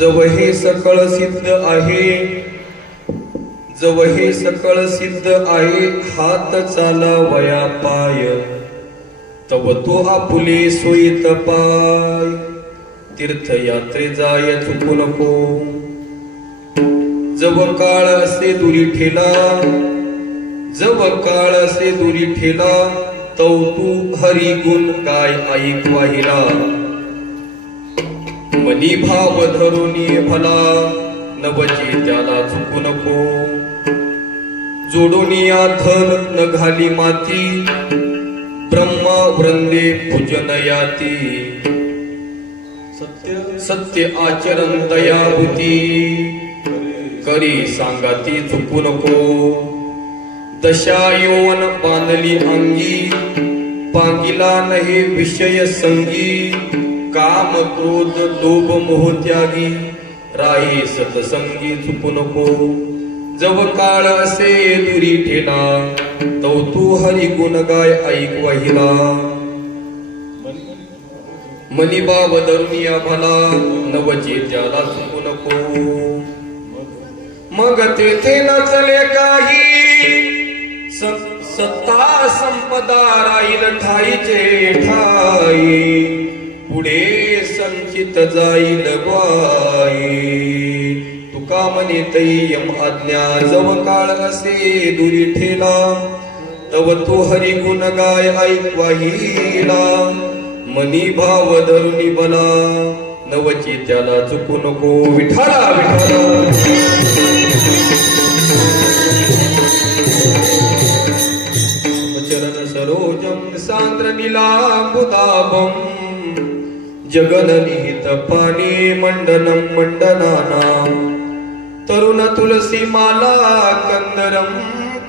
जव हे सकळ सिद्ध आहे, जव हे सकळ सिद्ध आहे, हात चाला वया पाय, तव तो आपुले सोयीत पाय, तीर्थयात्रे जाय चुकू नको। जव काळ असे दुरी ठेला, जव काळ असे दुरी ठेला, तव तू हरी गुण काय ऐक वाहिला। मनी भाव धरुनी भला, नवचे त्याला चुकू नको। जोडोनिया धन न घाली माती, ब्रह्मा वृंदे पूजन याती। सत्य आचरण दयाभूती, करी सांगाती चुकू नको। दशा यौवन बांधली अंगी, पांगिला नहे विषय संगी। काम क्रोध लोभ मोह त्यागी, राही सतसंगी चुकू नको। जव काळ असे दुरी ठेला, तव तू हरी गुण गाय ऐक वाहिला। मनी बाब धरुनिया भला, नवचे त्याला चुकू नको। मग तेथे नचले काही, सत्ता संपदा राहील ठाईचे ठाई। पुढे संचित जाईल ग्वाई, तुका म्हणे तैयम आज्ञा। जव काळ असे दुरी ठेला, तव तो हरी गुण गाय ऐक वाहिला। मनी भाव धरुनी बला, नवची त्याला चुकू नको। विठाला विठाला चरण सरोजम सांद्र नीलांबुदाभम, जगननिहित पाणी मंडनं मंडनानां। तरुण तुलसी माला कंदरं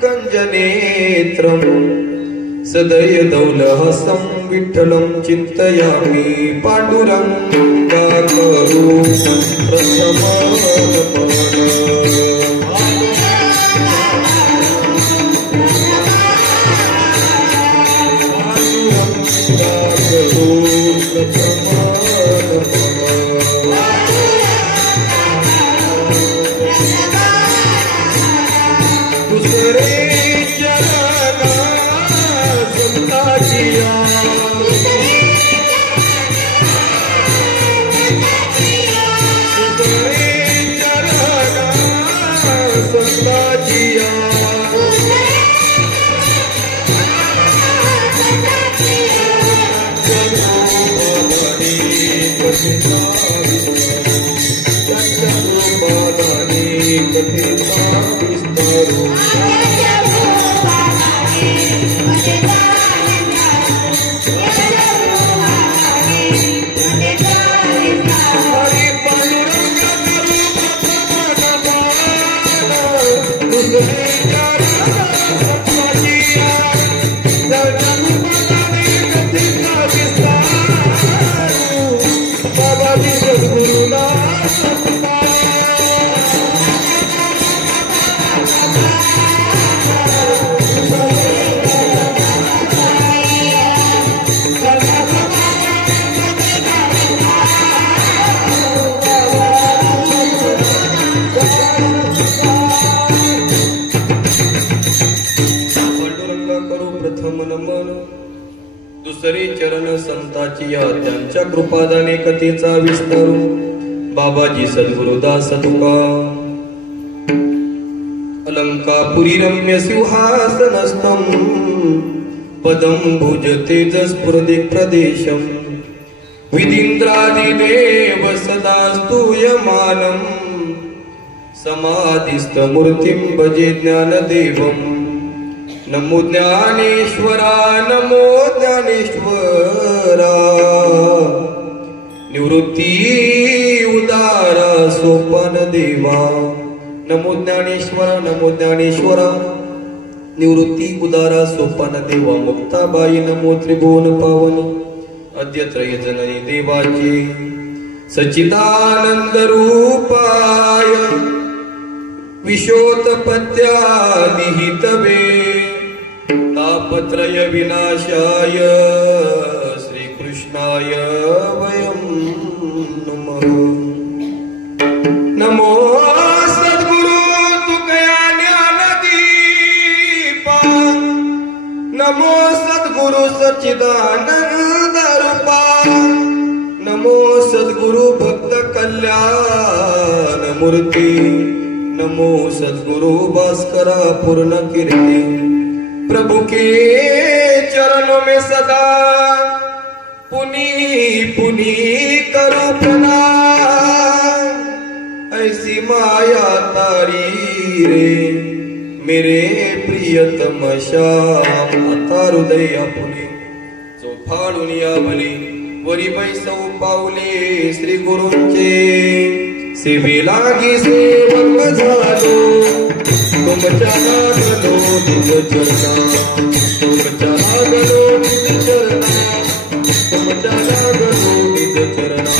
कंजनेत्रं, सदय दौलहसं विठ्ठलं चिन्तयामि। पांडुरंगा करू प्रथमनमन, दुसरे चरण संताची या त्यांच्या कृपादाने कथेचा विस्तार। बाबाजी सद्गुरुदास तुका, अलंकापुरी रम्य सिंहासनस्थं, पदं भुज तेजस्फुरदि प्रदेशं। विदीन्द्रादिदेव सदा स्तूयमानं, समाधिस्थमूर्तिं भजे ज्ञानदेवम्। नमो ज्ञानेश्वरा, नमो ज्ञानेश्वरा, निवृत्ती उदारा सोपान देवा। नमो ज्ञानेश्वरा, नमो ज्ञानेश्वरा, निवृत्ती उदारा सोपान देवा। मुक्ताबाई नमो त्रिभुवन पावनी, अद्य त्रय जननी देवाचे। सच्चिदानंद रूपाय, विशोत्पत्त्यादिहितवे, तापत्रय विनाशाय, श्रीकृष्णाय वयं नमः। कल्याण मूर्ती नमो सद्गुरु भास्करा पूर्ण कीर्ति प्रभु के चरणों में सदा पुनी पुनी करो प्रणाम ऐसी माया तारी रे मेरे प्रियतम श्याम आता हृदय पुणे जो फाळून या भले वरी बैसव पावले श्री गुरूंचे सेवे लागी सेवक झालो तुमच्या लागलो निज चरणा तुमच्या लागलो निज चरणा तुमच्या लागलो निज चरणा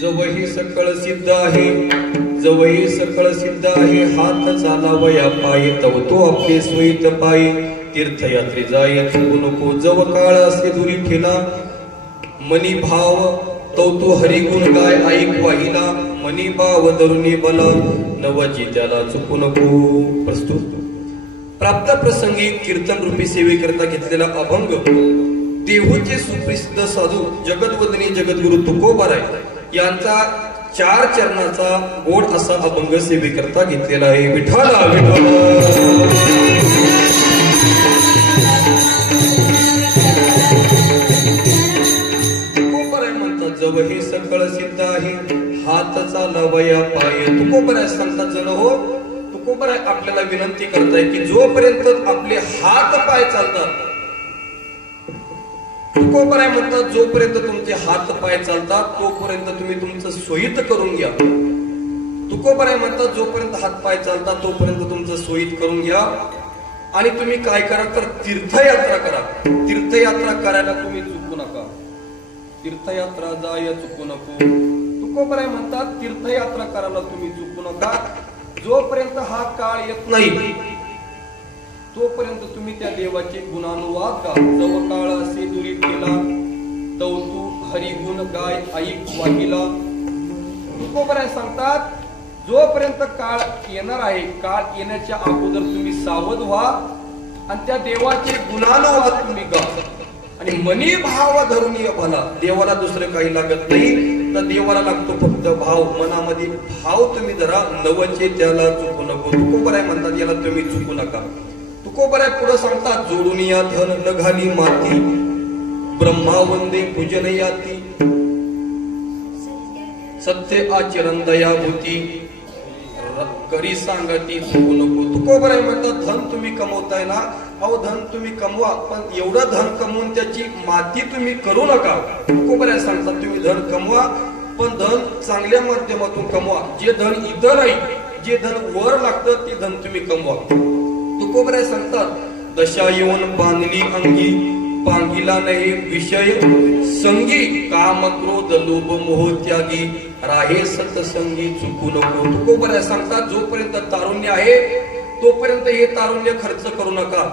जवही सकळ सिद्ध आहे जवही सकळ सिद्ध आहे हात चालावया पाय तव तो आपले सोयीत पाय तीर्थयात्री जाय चुकू नको जव काळ असे दुरी ठेला मनी भाव तो तू हरिगुण गाय ऐक वाहिला मनी भाव धरुणी बला नवजी त्याला चुकू नको प्रस्तुत प्राप्त प्रसंगी कीर्तन रूपी सेवेकरता घेतलेला अभंग देहूचे सुप्रसिद्ध साधू जगद्वदनी जगद्गुरु तुकोबाराय यांचा 4 चरणाचा गोड असा अभंग सेवेकरता घेतलेला आहे विठ्ठला विठ्ठला जव हे सकळ सिद्ध आहे हात चालवया पाय तुकोबराय सांगतात जण हो तुकोबराय आपल्याला विनंती करताय की जोपर्यंत आपले हात पाय चालतात तुकोबराय म्हणतात जोपर्यंत तुमचे हात पाय चालतात तोपर्यंत तुम्ही तुमचं सोयीत करून घ्या तुकोबराय म्हणतात जोपर्यंत हात पाय चालतात तोपर्यंत तुमचं सोयीत करून घ्या आणि तुम्ही काय करा तर तीर्थयात्रा करा तीर्थयात्रा करायला तुम्ही चुकू नका तीर्थयात्रा जाय चुकू नको तुकोबराय म्हणतात तीर्थयात्रा करायला तुम्ही चुकू नका जोपर्यंत हा काळ येत नाही तोपर्यंत तुम्ही त्या देवाचे गुणानुवाद गा जव काळ असे दुरी केला तव तू हरिगुण गाय ऐक वाहिला तुकोबराय सांगतात जोपर्यंत काळ येणार आहे काळ येण्याच्या अगोदर तुम्ही सावध व्हा आणि त्या देवाचे गुणानुवाद तुम्ही गा आणि मनी भाव धरून भला देवाला दुसरं काही लागत नाही तर देवाला लागतो फक्त भाव मनामध्ये भाव तुम्ही धरा नवचे त्याला चुकू नको तुकोबराय म्हणतात याला तुम्ही चुकू नका तुकोबराय पुढे सांगतात जोडून या धन न घाली माती ब्रह्मा वंदे पूजन याती सत्य आचरण दयाभूती करी सांगती चुकू नको तुकोबराय म्हणतात धन तुम्ही कमवताय ना अहो धन तुम्ही कमवा पण एवढं धन कमवून त्याची माती तुम्ही करू नका तुकोबराय सांगतात तुम्ही धन कमवा पण धन चांगल्या माध्यमातून कमवा. जे धन इथं नाही, जे धन वर लागतं ते धन तुम्ही कमवा. तुकोबराय सांगतात, दशा येऊन बांधली अंगी, पांगिला नाही विषय संगी, काम क्रोध लोभ मोह त्यागी, राहे सतसंगी चुकू नको. तुकोबराय सांगतात, जोपर्यंत तारुण्य आहे तोपर्यंत हे तारुण्य खर्च करू नका.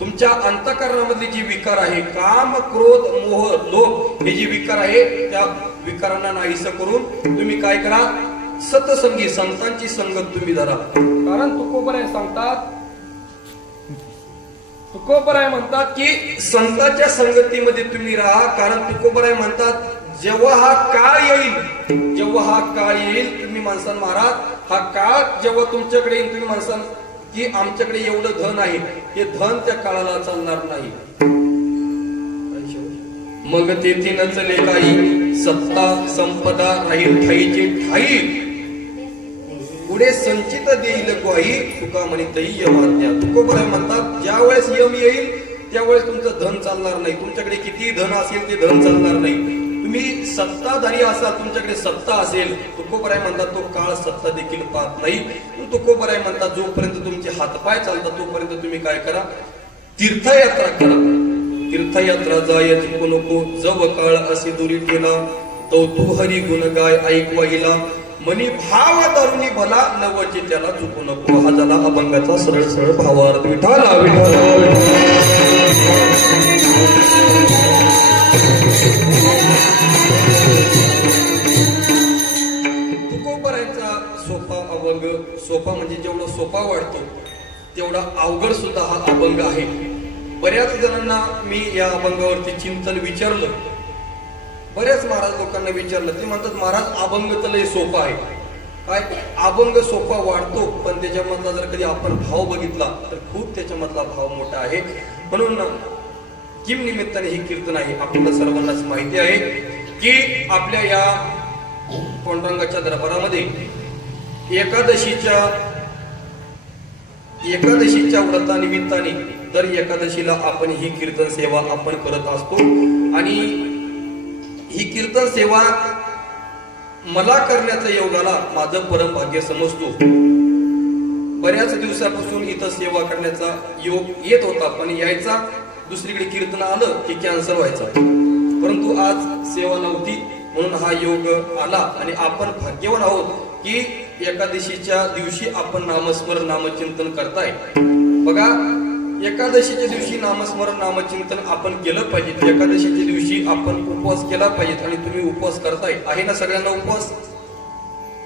तुमच्या अंतःकरणामधले जे विकार आहे, काम क्रोध मोह लोभ, हे जे विकार आहे त्या विकारांना नाहीसं करून तुम्ही काय करा, सतसंगी संतांची संगत तुम्ही धरा. कारण तुकोबराय सांगतात, तुकोबराय म्हणतात की संतांच्या संगतीमध्ये तुम्ही राहा. कारण तुकोबराय म्हणतात, जेव्हा हा काळ येईल, जेव्हा हा काळ येईल, तुम्ही माणसांना महाराज, हा काळ जेव्हा तुमच्याकडे येईल, तुम्ही माणसांना की आमच्याकडे एवढं धन आहे, हे धन त्या काळाला चालणार नाही. मग तेथे नचले काही, सत्ता संपदा राहील ठाईचे ठाई, पुढे संचित देईल ग्वाही, तुका म्हणित यमाज्ञा. तुकोबराय म्हणतात, ज्या वेळेस यम येईल त्यावेळेस तुमचं धन चालणार नाही. तुमच्याकडे किती धन असेल ते धन चालणार नाही. तुम्ही सत्ताधारी असाल, तुमच्याकडे सत्ता असेल, तुकोबराय म्हणतात तो काळ सत्ता देखील पाहत नाही. तुकोबराय म्हणतात, जोपर्यंत तुमचे हातपाय चालतात तोपर्यंत तुम्ही काय करा, तीर्थयात्रा करा. तीर्थयात्रा जाय चुकू नको, जव काळ असे दुरी ठेला, तो तू हरी गुण गाय ऐकवाईला, मनी भाव धरुणी भला नवचे त्याला चुकू नको. हा झाला अभंगाचा सरळ सरळ भावार्थ. विठाला विठाला तुकोबरायचा सोपा अभंग, सोपा म्हणजे जेवढा सोपा वाटतो तेवढा अवघड सुद्धा हा अभंग आहे. बऱ्याच जणांना मी या अभंगावरती चिंतन विचारलं, बऱ्याच महाराज लोकांना विचारलं, ते म्हणतात महाराज अभंग तर लय सोपा आहे. काय अभंग सोपा वाटतो, पण त्याच्यामधला जर कधी आपण भाव बघितला तर खूप त्याच्यामधला भाव मोठा आहे. म्हणून किम निमित्ताने ही कीर्तन आहे. आपल्याला सर्वांनाच माहिती आहे की आपल्या या पांडुरंगाच्या दरबारामध्ये एकादशीच्या व्रतानिमित्ताने दर एकादशीला आपण ही कीर्तन सेवा आपण करत असतो. आणि ही कीर्तन सेवा मला करण्याचा योगाला माझं परम भाग्य समजतो. बऱ्याच दिवसापासून इथं सेवा करण्याचा योग येत होता, पण यायचा, दुसरीकडे कीर्तन आलं की कॅन्सल व्हायचा. परंतु आज सेवा नव्हती म्हणून हा योग आला. आणि आपण भाग्यवान आहोत की एकादशीच्या दिवशी आपण नामस्मरण नामचिंतन करताय. बघा, एकादशीच्या दिवशी नामस्मरण नामचिंतन आपण केलं पाहिजे. एकादशीच्या दिवशी आपण उपवास केला पाहिजे. आणि तुम्ही उपवास करताय, आहे ना सगळ्यांना उपवास?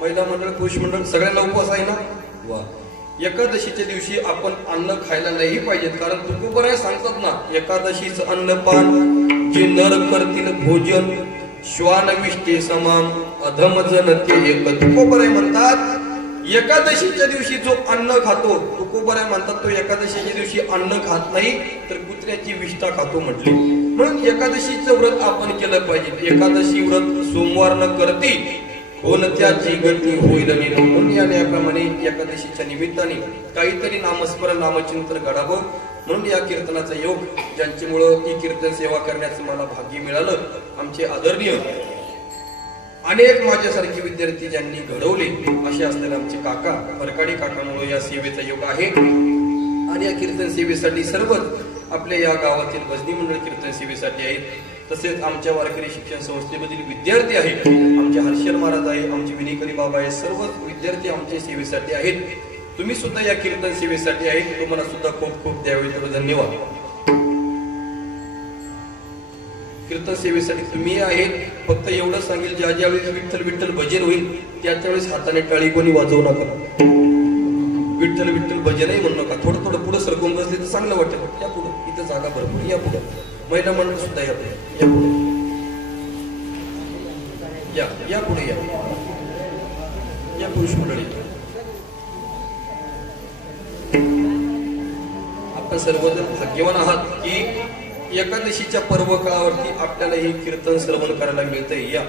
महिला मंडळ, पुरुष मंडळ, सगळ्यांना उपवास आहे ना? वा. एकादशीच्या दिवशी आपण अन्न खायला नाही पाहिजेत. कारण तुकोबराय सांगतात ना, एकादशीचं अन्नपान जे नर करतील भोजन, श्वान विष्टे समान अधम जन ते एक. तुकोबराय म्हणतात, एकादशीच्या दिवशी जो अन्न खातो, तुकोबराय म्हणतात तो एकादशीच्या दिवशी अन्न खात नाही तर कुत्र्याची विष्ठा खातो म्हटले. म्हणून एकादशीचं व्रत आपण केलं पाहिजे. एकादशी व्रत सोमवार न करती कोणत्याची गती होईल. म्हणून या न्यायाप्रमाणे एकादशीच्या निमित्ताने काहीतरी नामस्मरण नामचिंतन घडावं. म्हणून या कीर्तनाचा योग, ज्यांच्यामुळं ही कीर्तन सेवा करण्याचं मला भाग्य मिळालं, आमचे आदरणीय अनेक माझ्यासारखे विद्यार्थी ज्यांनी घडवले असे असलेले आमचे काका फरकाडी काकांमुळे या सेवेचा योग आहे. आणि या कीर्तन सेवेसाठी सर्वच आपल्या या गावातील भजनी मंडळ कीर्तन सेवेसाठी आहेत. तसेच आमच्या वारकरी शिक्षण संस्थेमधील विद्यार्थी आहेत, आमचे हर्षल महाराज आहे, आमचे विनीकरी बाबा आहे, सर्वच विद्यार्थी आमच्या सेवेसाठी आहेत. तुम्ही सुद्धा या कीर्तन सेवेसाठी आहेत. तुम्हाला सुद्धा खूप खूप द्यावे तर धन्यवाद. कीर्तन सेवेसाठी तुम्ही आहेत. फक्त एवढं सांगेल, ज्या ज्यावेळेस विठ्ठल विठ्ठल भजन होईल त्यावेळेस हाताने टाळी कोणी वाजवू नका. विठ्ठल विठ्ठल भजनही म्हणू नका. थोडं थोडं पुढे सरकून बसले तर चांगलं वाटेल. या पुढे, इथं जागा भरपूर, या पुढे. महिला मंडळ सुद्धा या पुढे, या पुढे, या पुढे, या पुरुष मंडळी. आपण सर्वजण भाग्यवान आहात की एकादशीच्या पर्व काळावरती आपल्याला हे कीर्तन श्रवण करायला मिळतंय. या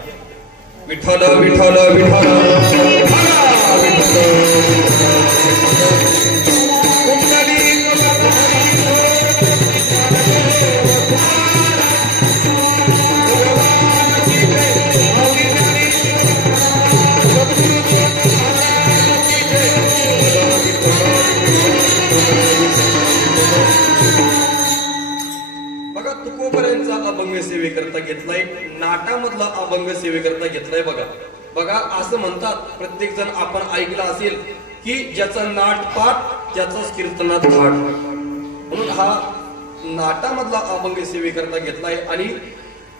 विठ्ठल विठ्ठल विठ्ठल नाटामधला अभंग सेवेकरता घेतलाय बघा. बघा असं म्हणतात, प्रत्येक जण आपण ऐकलं असेल की ज्याचा नाटपाट त्याचाच कीर्तनात थाट, म्हणून हा नाटामधला अभंग सेवेकरता घेतलाय. आणि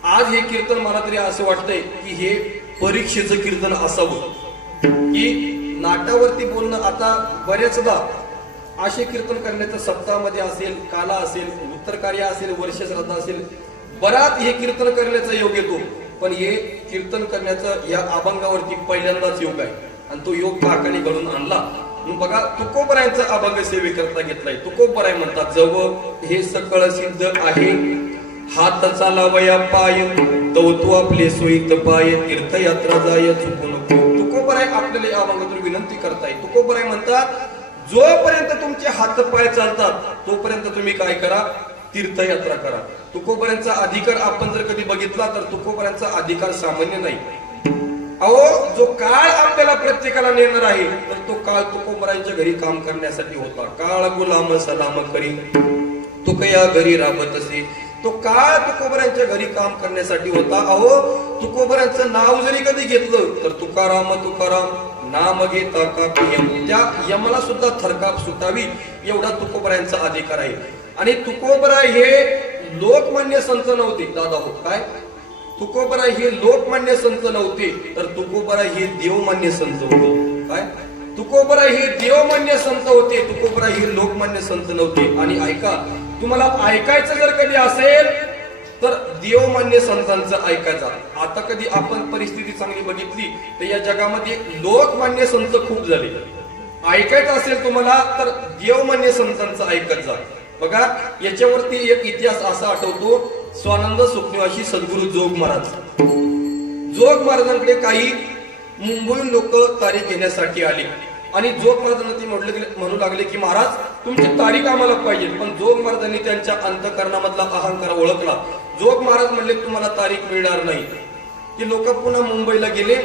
आज हे कीर्तन मला तरी असं वाटतंय की हे परीक्षेचं कीर्तन असावं, की नाटावरती बोलणं. आता बऱ्याचदा असे कीर्तन करण्याचं सप्ताहामध्ये असेल, काला असेल, उत्तर कार्य असेल, वर्ष श्राद्ध असेल, बराच हे कीर्तन करण्याचा योग येतो. पण हे कीर्तन करण्याचं या अभंगावरती पहिल्यांदाच योग आहे आणि तो योग काकाने घडून आणला. बघा तुकोबरायांचा अभंग सेवेकरता घेतलाय. तुकोबराय म्हणतात, जव हे सकळ सिद्ध आहे, हात चालावया पाय, तव तू आपले सोयीत पाय, तीर्थयात्रा जाय चुकू नको. तुकोबराय आपल्याला या अभंगातून विनंती करताय. तुकोबराय म्हणतात, जोपर्यंत तुमचे हात पाय चालतात तोपर्यंत तुम्ही काय करा, तीर्थयात्रा करा. तुकोबरायांचा अधिकार आपण जर कधी बघितला तर तुकोबरायांचा अधिकार सामान्य नाही. अहो, जो काळ आपल्याला प्रत्येकाला नेणार आहे तर तो काळ तुकोबरायांच्या घरी काम करण्यासाठी होता. काळ गुलाम सलाम करी तुकया घरी राबत असे, तो काळ तुकोबरायांच्या घरी काम करण्यासाठी होता. अहो, तुकोबरायांचं नाव जरी कधी घेतलं तर तुकाराम तुकाराम नाम घेता का यम, त्या यमाला सुद्धा थरकाप सुटावी एवढा तुकोबरायांचा अधिकार आहे. आणि तुकोबराय हे लोकमान्य संत नव्हते दादा हो. काय तुकोबराय हे लोकमान्य संत नव्हते, तर तुकोबराय हे देवमान्य संत होते. काय तुकोबराय हे देवमान्य संत होते, तुकोबराय हे लोकमान्य संत नव्हते. आणि ऐका, तुम्हाला ऐकायचं जर कधी असेल तर देवमान्य संतांचं ऐकायचं. आता कधी आपण परिस्थिती चांगली बघितली तर या जगामध्ये लोकमान्य संत खूप झाले. ऐकायचं असेल तुम्हाला तर देवमान्य संतांचं ऐकत जा. बघा याच्यावरती एक इतिहास असा आठवतो, स्वानंद सुखनिवासी सद्गुरू जोग महाराज. जोग महाराजांकडे काही मुंबईहून लोक तारीख घेण्यासाठी आले आणि जोग महाराजांना ते म्हणू लागले की महाराज तुमची तारीख आम्हाला पाहिजे. पण जोग महाराजांनी त्यांच्या अंतःकरणामधला अहंकार ओळखला. जोग महाराज म्हणले तुम्हाला तारीख मिळणार नाही. की लोक पुन्हा मुंबईला गेले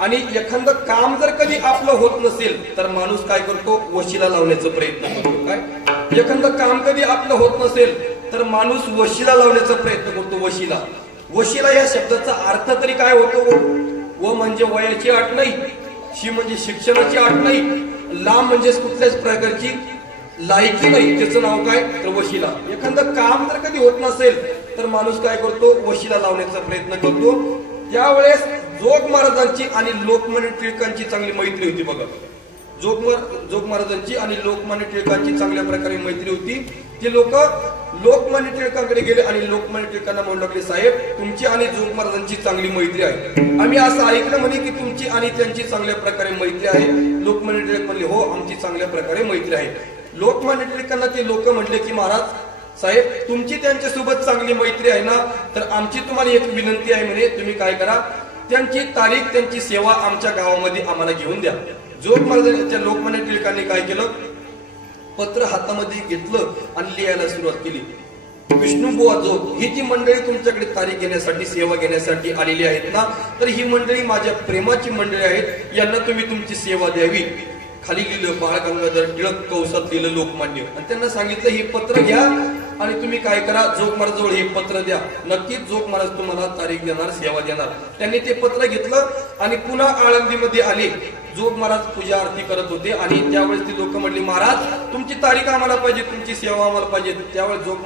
आणि एखादं काम जर कधी आपलं होत नसेल तर माणूस काय करतो, वशिला लावण्याचा प्रयत्न करतो. काय एखादं काम कधी आपलं होत नसेल तर माणूस वशिला लावण्याचा प्रयत्न करतो. वशिला, वशिला या शब्दाचा अर्थ तरी काय होतो? व म्हणजे वयाची अट नाही, शी म्हणजे शिक्षणाची अट नाही, ला म्हणजे कुठल्याच प्रकारची लायकी नाही, त्याचं नाव काय तर वशिला. एखादं काम जर कधी होत नसेल तर माणूस काय करतो, वशिला लावण्याचा प्रयत्न करतो. त्यावेळेस जोग महाराजांची आणि लोकमान्य टिळकांची चांगली मैत्री होती. बघा जोग महाराजांची आणि लोकमान्य टिळकांची चांगल्या प्रकारे मैत्री होती. ते लोक लोकमान्य टिळकांकडे गेले आणि लोकमान्य टिळकांना म्हणू लागले, साहेब तुमची आणि जोग महाराजांची चांगली मैत्री आहे, आम्ही असं ऐकलं म्हणे की तुमची आणि त्यांची चांगल्या प्रकारे मैत्री आहे. लोकमान्य टिळक म्हणले, हो आमची चांगल्या प्रकारे मैत्री आहे. लोकमान्य टिळकांना ते लोक म्हटले की महाराज साहेब तुमची त्यांच्यासोबत चांगली मैत्री आहे ना, तर आमची तुम्हाला एक विनंती आहे म्हणे, तुम्ही काय करा, त्यांची तारीख त्यांची सेवा आमच्या गावामध्ये आम्हाला घेऊन द्या. जोग महाराजांच्या लोकमान्य टिळकांनी काय केलं, पत्र हातामध्ये घेतलं आणि लिहायला सुरुवात केली. विष्णुबुवा जोग ही जी मंडळी तुमच्याकडे तारीख घेण्यासाठी सेवा घेण्यासाठी आलेली आहेत ना, तर ही मंडळी माझ्या प्रेमाची मंडळी आहेत, यांना तुम्ही तुमची सेवा द्यावी. खाली लिहिलं बाळ गंगाधर टिळक, कौसात लिहिलं लोकमान्य. आणि त्यांना सांगितलं हे पत्र घ्या आणि तुम्ही काय करा, जोग महाराज जवळ हे पत्र द्या, नक्कीच जोग महाराज तुम्हाला तारीख देणार, सेवा देणार. त्यांनी ते पत्र घेतलं आणि पुन्हा आळंदीमध्ये आले. जोग महाराज पूजा आरती करत होते आणि त्यावेळेस ती लोक म्हणली, महाराज तुमची तारीख आम्हाला पाहिजे, तुमची सेवा आम्हाला पाहिजे. त्यावेळेस जोग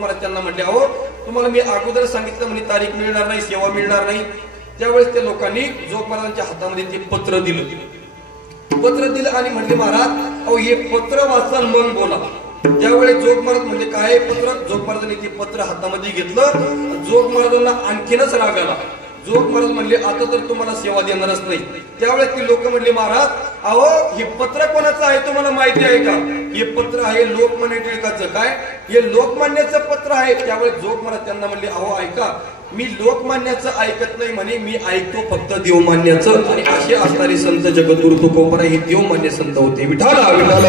महाराज त्यांना म्हटले, अहो तुम्हाला मी अगोदर सांगितलं म्हणे तारीख मिळणार नाही, सेवा मिळणार नाही. त्यावेळेस त्या लोकांनी जोग महाराजांच्या हातामध्ये ते पत्र दिलं आणि म्हणले, महाराज अहो हे पत्र वाचा मन बोला. त्यावेळेस जोग महाराज म्हणजे काय पत्र, जोग महाराजांनी ते पत्र हातामध्ये घेतलं. जोग महाराजांना आणखीनच राग आला. जोग महाराज म्हणले, आता तर तुम्हाला सेवा देणारच नाही. त्यावेळेस ती लोक म्हणले, महाराज अहो हे पत्र कोणाचं आहे तुम्हाला माहिती आहे का? हे पत्र आहे लोकमान्य टिळकाचं. काय हे लोकमान्याचं पत्र आहे? त्यावेळेस जोग महाराज त्यांना म्हणले, अहो ऐका, मी लोकमान्याचं ऐकत नाही म्हणे, मी ऐकतो फक्त देवमान्याचं. आणि असे असणारे संत जगद्गुरु तुकोबराय हे देवमान्य संत होते. विठाला विठाला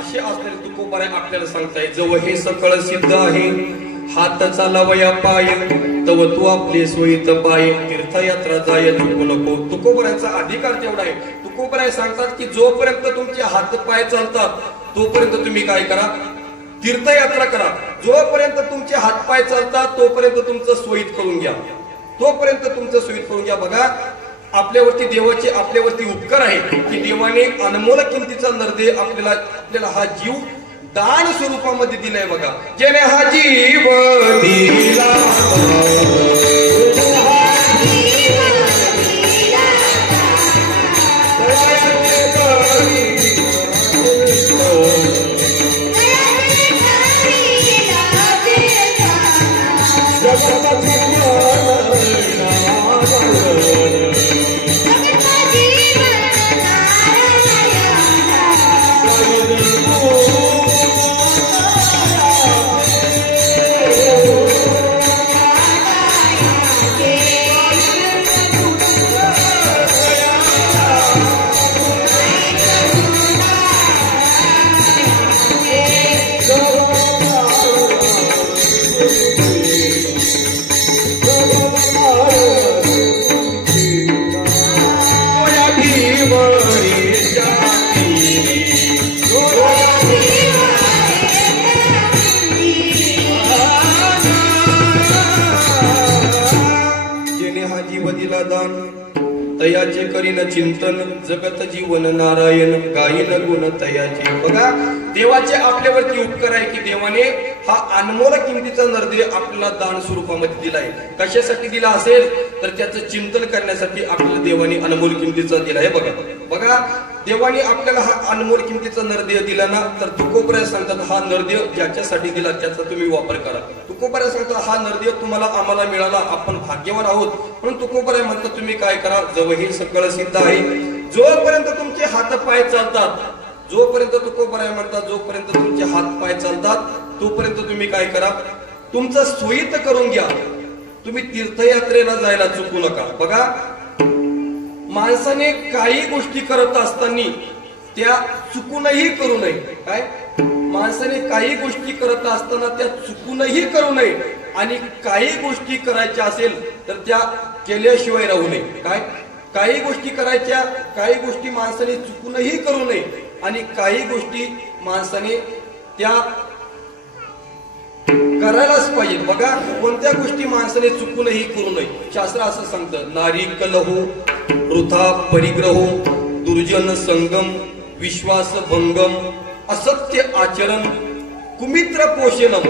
असे असणारे तुकोबराय आपल्याला सांगताय, जव हे सकळ सिद्ध आहे, हात चालावया पाय, तव तू आपले सोयीत पाय, तीर्थयात्रा जाय चुकू नको. तुकोबरायांचा अधिकार तेवढा आहे. तुकोबराय सांगतात की जोपर्यंत तुमचे हात पाय चालतात तोपर्यंत तुम्ही काय करा, तीर्थयात्रा करा. जोपर्यंत तुमचे हातपाय चालतात तोपर्यंत तुमचं सोयीत करून घ्या, तोपर्यंत तुमचं सोयीत करून घ्या. बघा आपल्यावरती देवाचे आपल्यावरती उपकार आहे की देवाने अनमोल किमतीचा नरदेह आपल्याला हा जीव दान स्वरूपामध्ये दिलाय. बघा जेने हा जीव दिला तयाचे करीन चिंतन जगत जीवन नारायण गायन गुण तयाचे. बघा देवाचे आपल्यावरती उपकार आहे की देवाने हा अनमोल किमतीचा नरदेह आपल्याला दान स्वरूपामध्ये दिलाय. कशासाठी दिला असेल तर त्याचं चिंतन करण्यासाठी आपल्याला देवाने अनमोल किमतीचा दिलाय. बघा देवाने आपल्याला हा अनमोल किमतीचा नरदेह दिला ना, तर तुकोबराय सांगतात हा नरदेह ज्याच्यासाठी दिला त्याचा तुम्ही वापर करा. तुकोबराय सांगतात हा नरदेह तुम्हाला आम्हाला मिळाला, आपण भाग्यवान आहोत. म्हणून तुकोबराय म्हणतात तुम्ही काय करा, जवळ हे सगळं सिद्ध आहे. जोपर्यंत तुमचे हात पाय चालतात, जोपर्यंत तुकोबराय म्हणतात जोपर्यंत तुमचे हात पाय चालतात तोपर्यंत तुम्ही काय करा, तुमचं सोयीत करून घ्या. तुम्ही तीर्थयात्रेला जायला चुकू नका. बघा माणसाने काही गोष्टी करत असताना त्या चुकूनही करू नये. काय माणसाने काही गोष्टी करत असताना त्या चुकूनही करू नये, आणि काही गोष्टी करायच्या असेल तर त्या केल्याशिवाय राहू नये. काय काही गोष्टी करायच्या, काही गोष्टी माणसाने चुकूनही करू नये, आणि काही गोष्टी माणसाने त्या करायलाच पाहिजे. बघा कोणत्या गोष्टी माणसाने चुकूनही करू नये. शास्त्र असं सांगतं, नारी कलहो वृथा परिग्रहो दुर्जन संगम विश्वास भंगम असत्य आचरण कुमित्र पोषणम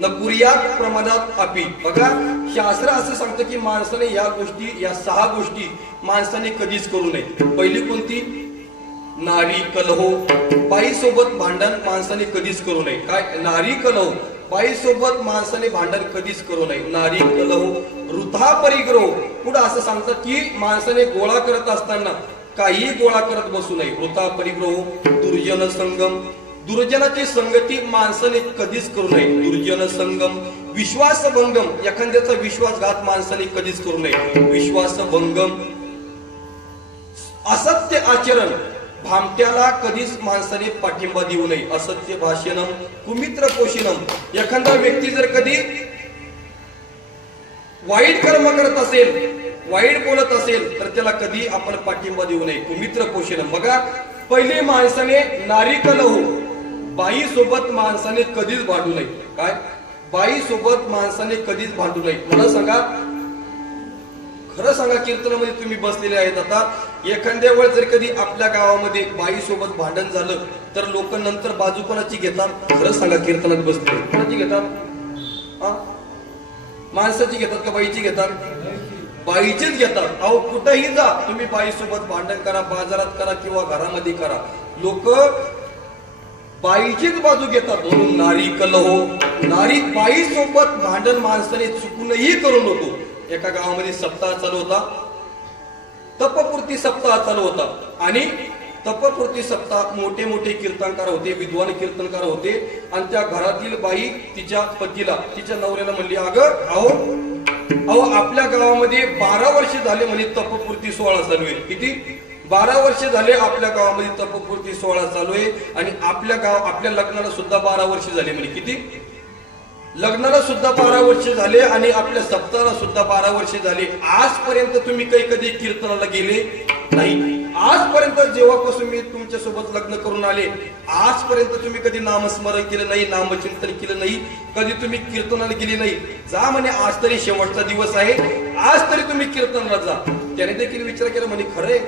न कुर्यात प्रमादात अपि. बघा शास्त्र असं सांगतं की माणसाने या गोष्टी, या 6 गोष्टी माणसाने कधीच करू नये. पहिली कोणती, नारी कलहो, बाई सोबत भांडण माणसाने कधीच करू नये. काय नारी कलहो, बाई सोबत माणसाने भांडण कधीच करू नये. नारी कलहो वृथा परिग्रह, पुढे असं सांगतात की माणसाने गोळा करत असताना काही गोळा करत बसू नये. वृथा परिग्रह दुर्जन संगम, दुर्जनाची संगती माणसाने कधीच करू नये. दुर्जन संगम विश्वास भंगम, एखाद्याचा विश्वासघात माणसाने कधीच करू नये. विश्वास भंगम असत्य आचरण, भामट्याला कधीच माणसाने पाठिंबा देऊ नये. असत्य भाषणम कुमित्र पोषणम, एखादा व्यक्ती जर कधी वाईट कर्म करत असेल, वाईट बोलत असेल तर त्याला कधी आपण पाठिंबा देऊ नये. कुमित्र पोषणम. बघा पहिले माणसाने नारी कलहो, बाई सोबत माणसाने कधीच भांडू नये. काय बाई सोबत माणसाने कधीच भांडू नये. मला सांगा, खरं सांगा, कीर्तनामध्ये तुम्ही बसलेले आहेत, आता एखाद्या वेळ जर कधी आपल्या गावामध्ये बाई सोबत भांडण झालं तर लोक नंतर बाजू कोणाची घेतात? खरं सांगा, कीर्तनात बसले कोणाची घेतात? माणसाची घेतात का बाईची घेतात? बाईचीच घेतात. अहो कुठेही जा तुम्ही बाई सोबत भांडण करा, बाजारात करा किंवा घरामध्ये करा, लोक बाईचीच बाजू घेतात. म्हणून नारी कलहो, नारी बाई सोबत भांडण माणसाने चुकूनही करू नको. एका गावामध्ये सप्ताह चालू होता, तपपूर्ती सप्ताह चालू होता, आणि तपपूर्ती सप्ताह मोठे मोठे कीर्तनकार होते, विद्वान कीर्तनकार होते, आणि त्या घरातील बाई तिच्या पतीला, तिच्या नवऱ्याला म्हणली, अगं अहो आपल्या गावामध्ये 12 वर्ष झाले म्हणे तपपूर्ती सोहळा चालू आहे. किती? 12 वर्ष झाले आपल्या गावामध्ये तपपूर्ती सोहळा चालू आहे, आणि आपल्या लग्नाला सुद्धा 12 वर्ष झाले म्हणे. किती? लग्नाला सुद्धा 12 वर्ष झाले, आणि आपल्या सप्ताहाला सुद्धा 12 वर्ष झाले. आजपर्यंत तुम्ही काही कधी कीर्तनाला गेले? नाही. आजपर्यंत जेव्हापासून मी तुमच्या सोबत लग्न करून आले, आजपर्यंत तुम्ही कधी नामस्मरण केलं नाही, नामचिंतन केलं नाही, कधी तुम्ही कीर्तनाला गेली नाही. जा म्हणे, आज तरी शेवटचा दिवस आहे, आज तरी तुम्ही कीर्तनाला जा. त्याने देखील विचार केला, म्हणे खरंय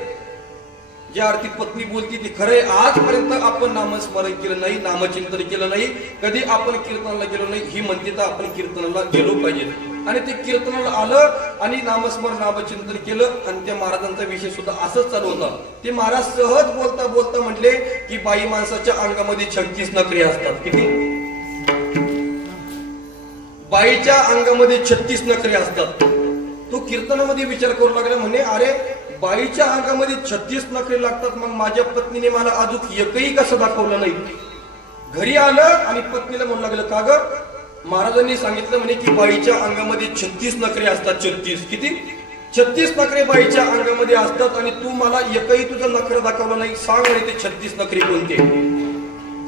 जी आरती पत्नी बोलती ती खरंय. आजपर्यंत आपण नामस्मरण केलं नाही, नामचिंतन केलं नाही, कधी आपण कीर्तनाला गेलो नाही. ही म्हणते तर आपण कीर्तनाला गेलो पाहिजे. आणि ते कीर्तनाला आलं आणि नामस्मरण नामचिंतन केलं. आणि त्या महाराजांचा विषय सुद्धा असंच चालू होता. ते महाराज सहज बोलता बोलता म्हटले की बाई माणसाच्या अंगामध्ये 36 नखरे असतात. किती? बाईच्या अंगामध्ये 36 नखरे असतात. तो कीर्तनामध्ये विचार करू लागला, म्हणे अरे बाईच्या अंगामध्ये 36 नखरे लागतात, मग माझ्या पत्नीने मला अजून एकही कसं दाखवलं नाही. घरी आलं आणि पत्नीला म्हणू लागलं, का ग? महाराजांनी सांगितलं म्हणे की बाईच्या अंगामध्ये 36 नखरे असतात. 36 किती? 36 नखरे बाईच्या अंगामध्ये असतात आणि तू मला एकही तुझं नखर दाखवलं नाही. सांग म्हणे ते 36 नखरे कोणते?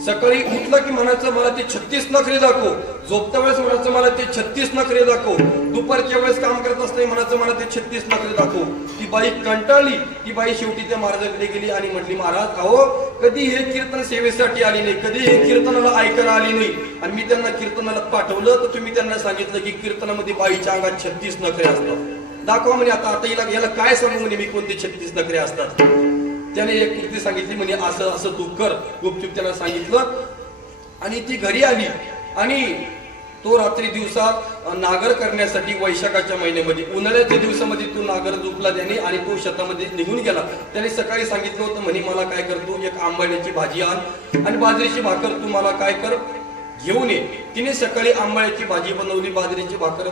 सकाळी उठलं की म्हणायचं मला ते 36 नखरे दाखव. झोपता वेळेस म्हणायचं मला ते 36 नखरे दाखव. दुपारच्या वेळेस काम करत असताना म्हणायचं मला ते 36 नखरे दाखव. ती बाई कंटाळली. ती बाई शेवटी त्या महाराजांकडे गेली आणि म्हटली, महाराज अहो कधी हे कीर्तन सेवेसाठी आली नाही, कधी हे कीर्तनाला ऐकायला आली नाही, आणि मी त्यांना कीर्तनाला पाठवलं तर तुम्ही त्यांना सांगितलं की कीर्तनामध्ये बाईच्या अंगात 36 नखरे असतात. दाखवा म्हणे. आता याला काय सांगू म्हणे मी कोणते 36 नखरे असतात. त्याने एक कृती सांगितली, म्हणे असं असं तू कर. गुपचूप त्याला सांगितलं आणि ती घरी आली. आणि तो रात्री दिवसा नागर करण्यासाठी वैशाखाच्या महिन्यामध्ये उन्हाळ्याच्या दिवसामध्ये तो नागर झोपला त्याने आणि तो शेतामध्ये निघून गेला. त्याने सकाळी सांगितलं होतं, म्हणे मला काय करतो, एक आंबाड्याची भाजी आण आणि बाजरीची भाकर तू मला काय कर घेऊन ये. तिने सकाळी आंबाड्याची भाजी बनवली, बाजरीची भाकर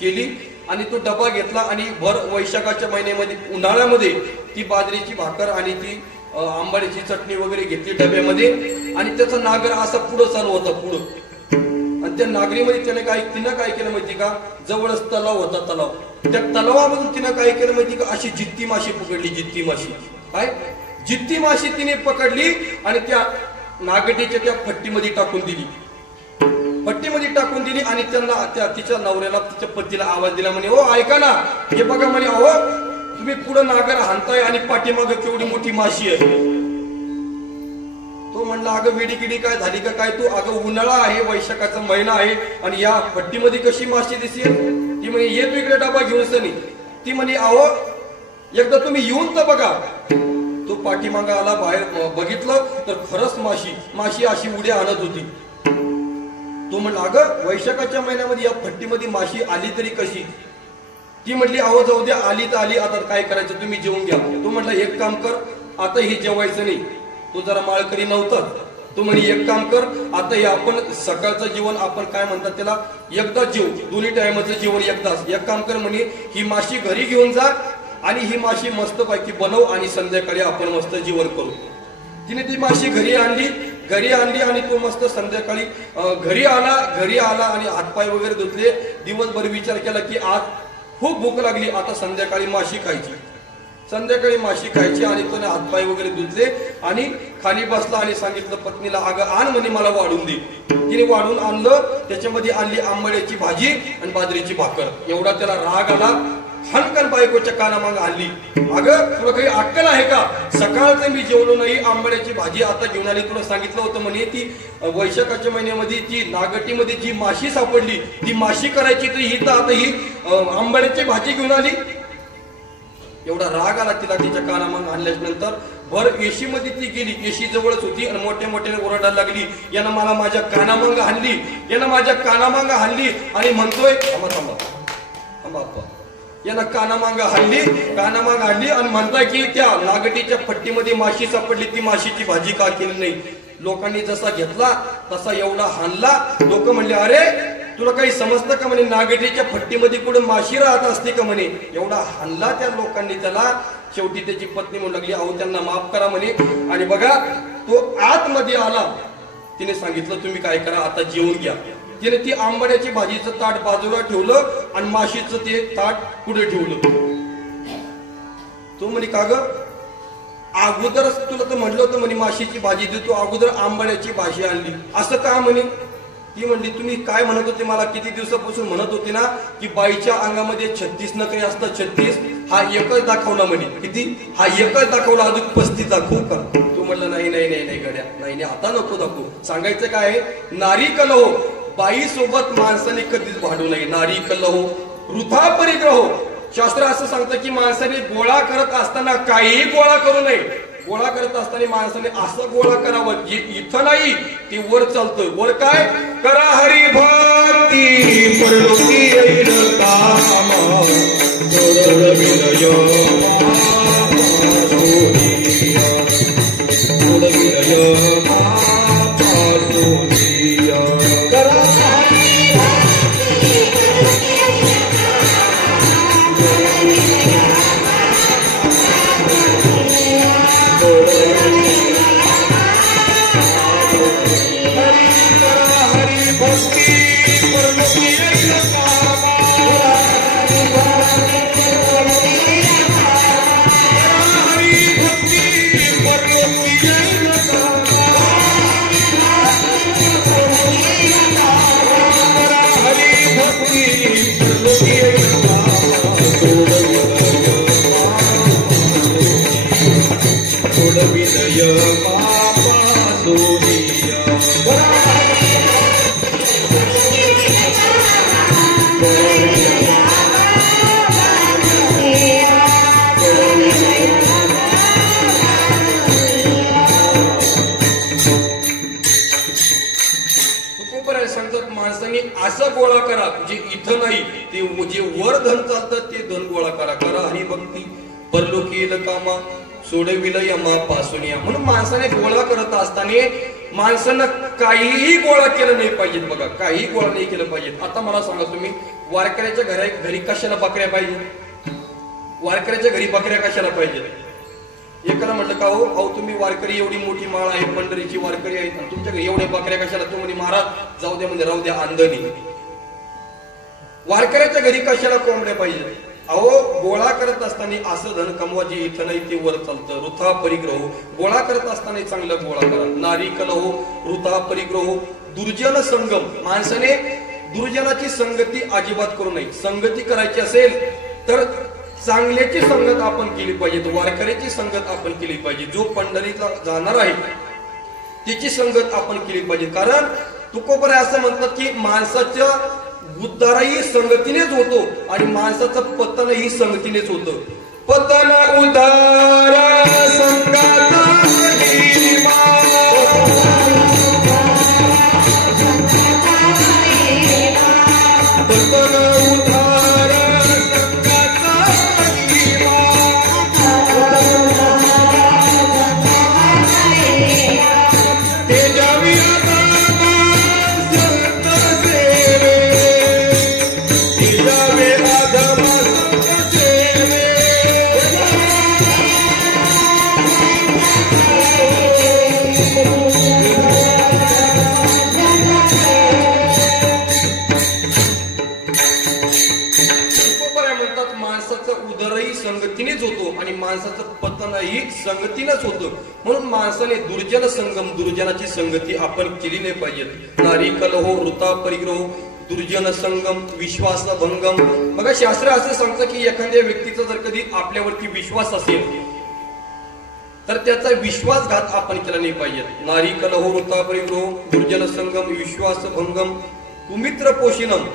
केली आणि तो डबा घेतला आणि भर वैशाखाच्या महिन्यामध्ये उन्हाळ्यामध्ये ती बाजरीची भाकर आणि ती आंबाड्याची चटणी वगैरे घेतली डब्यामध्ये. आणि त्याचा नागर असा पुढं चालू होता पुढं. आणि त्या नागरीमध्ये तिनं काय केलं माहिती का? जवळच तलाव होता. तलाव, त्या तलावामधून तिनं काय केलं माहिती का? अशी जित्ती माशी पकडली. जित्ती माशी. काय? जित्ती माशी तिने पकडली आणि त्या नागटीच्या त्या फट्टीमध्ये टाकून दिली. पट्टीमध्ये टाकून दिली आणि त्यांना तिच्या नवऱ्याला तिच्या पतीला आवाज दिला, म्हणे ओ ऐका ना, हे बघा म्हणे, अहो तुम्ही पुढं नागर हाणताय आणि पाठीमागे केवढी मोठी माशी आहे. तो म्हणला, अगं वेडी किडी काय झाली का काय तू? अगं उन्हाळा आहे, वैशाखाचा महिना आहे आणि या पट्टीमध्ये कशी माशी दिसेल? ती म्हणे ये तू इकडे डबा घेऊन सनी. ती म्हणे अहो एकदा तुम्ही येऊन तर बघा. तो पाठीमागा आला, बाहेर बघितलं तर खरंच माशी अशी उड्या आणत होती. तो म्हणला, अगं वैशाखाच्या महिन्यामध्ये या फट्टीमध्ये माशी आली तरी कशी? ती म्हटली, अहो जाऊ द्या, आली तर आली, आता काय करायचं, तुम्ही जेवून घ्या. तो म्हटला, एक काम कर, आता हे जेवायचं नाही. तो जरा माळकरी नव्हता. तो म्हणे एक काम कर, आता हे आपण सकाळचं जेवण आपण काय म्हणतात त्याला, एकदा जेव, दोन्ही टायमाचं जेवण एकदाच. एक काम कर म्हणे, ही माशी घरी घेऊन जा आणि ही माशी मस्त पैकी बनव आणि संध्याकाळी आपण मस्त जेवण करू. तिने ती माशी घरी आणली आणि तो मस्त संध्याकाळी घरी आला आणि हातपाय वगैरे धुतले. दिवसभर विचार केला की आज खूप भूक लागली, आता संध्याकाळी माशी खायची. आणि तो हातपाय वगैरे धुतले आणि खाली बसला आणि सांगितलं पत्नीला, अगं आण म्हणे मला वाढून दे. तिने वाढून आणलं. त्याच्यामध्ये आणली आंबाड्याची भाजी आणि बाजरीची भाकर. एवढा त्याला राग आला. हनकन बायकोच्या कानामाग आली, अगं तुला काही अक्कल आहे का? सकाळचं मी जेवलो नाही, आंबाड्याची भाजी आता घेऊन आली. तुला सांगितलं होतं म्हणे ती वैशाखाच्या महिन्यामध्ये ती नागटीमध्ये जी माशी सापडली ती माशी करायची, तर ही तर आता ही आंबाड्याची भाजी घेऊन आली. एवढा राग आला तिला. तिच्या कानामाग आणल्यानंतर भर एशी मध्ये ती गेली. एशी जवळच होती आणि मोठ्याने ओरडायला लागली, यानं मला माझ्या कानामाग हाणली आणि म्हणतोय थांबा यानं कानामाग हाणली आणि म्हणताय की त्या नागटीच्या फट्टीमध्ये माशी सापडली, ती माशीची भाजी का केली नाही? लोकांनी जसा घेतला तसा एवढा हाणला. लोक म्हणले, अरे तुला काही समजतं का म्हणे, नागटीच्या फट्टीमध्ये कुठे माशी राहत असते का म्हणे. एवढा हाणला त्या लोकांनी त्याला. शेवटी त्याची पत्नी म्हणू लागली, अहो त्यांना माफ करा म्हणे. आणि बघा तो आतमध्ये आला. तिने सांगितलं तुम्ही काय करा, आता जेवून घ्या. तिने ती आंबाड्याची भाजीचं ताट बाजूला ठेवलं आणि माशीचं ते ताट पुढे ठेवलं. तो म्हणे, का ग अगोदरच तुला तर म्हटलं होतं म्हणे माशीची भाजी देतो, अगोदर आंबाड्याची भाजी आणली असं का म्हणे. ती म्हणली तुम्ही काय म्हणत होते मला किती दिवसापासून म्हणत होते ना की बाईच्या अंगामध्ये 36 नखरे असतात 36 हा एकच दाखवला म्हणे किती हा एकच दाखवला अजून 35 दाखवू का तू म्हणलं नाही नाही नाही नाही गड्या नाही नाही आता नको दाखवू सांगायचं काय आहे नारी कलहो बाई सोबत माणसाने कधीच भांडू नये नारी कलहो वृथा परिग्रहो शास्त्र असं सांगतं की माणसाने गोळा करत असताना काहीही गोळा करू नये गोळा करत असताना माणसाने असं गोळा करावं जे इथं नाही ते वर चालतं वर काय करा हरी भक्ती परलोकी येईल कामा विलय असं गोळा करा जे इथं नाही ते जे वर धन चालतं ते धन गोळा करा करा हरिभक्ती परलोकी येईल कामा सोडविलं यमा पासून या म्हणून माणसाने गोळा करत असताना माणसानं काहीही गोळा केलं नाही पाहिजे बघा काही गोळा नाही केलं पाहिजे आता मला सांगा तुम्ही वारकऱ्याच्या घरी कशाला बकऱ्या पाहिजे वारकऱ्याच्या घरी बकऱ्या कशाला पाहिजे एकाला म्हटलं का हो अहो तुम्ही वारकरी एवढी मोठी माळ आहे पंढरीची वारकरी आहेत आणि तुमच्या घरी एवढ्या बकऱ्या कशाला तू म्हणे महाराज जाऊ द्या म्हणजे राहू द्या अंधनी वारकऱ्याच्या घरी कशाला कोंबड्या पाहिजे अहो गोळा करत असताना असं धन कमवा जे इथं नाही ते वर चालतं वृथा परिग्रह गोळा करत असताना चांगलं गोळा करा नारी कलहो वृथा परिग्रह दुर्जन संगम माणसाने दुर्जनाची संगती अजिबात करू नये संगती करायची असेल तर चांगल्याची संगत आपण केली पाहिजे वारकऱ्याची संगत आपण केली पाहिजे जो पंढरीला जाणार आहे त्याची संगत आपण केली पाहिजे कारण तुकोबराय असं म्हणतात की माणसाच्या उद्धारही संगतीनेच होतो आणि माणसाचं पतनही संगतीनेच होतं पतन उद्धार संगात संगतीनेच होतो आणि माणसाचं पतनही संगतीनेच होतं म्हणून माणसाने दुर्जन संगम दुर्जनाची संगती आपण केली नाही पाहिजे नारी कलहो वृथा परिग्रह दुर्जन संगम विश्वास भंगम बघा शास्त्र असं सांगतं की एखाद्या व्यक्तीचा जर कधी आपल्यावरती विश्वास असेल तर त्याचा विश्वासघात आपण केला नाही पाहिजे नारी कलहो वृथा परिग्रह दुर्जन संगम विश्वास भंगम कुमित्र पोषिणम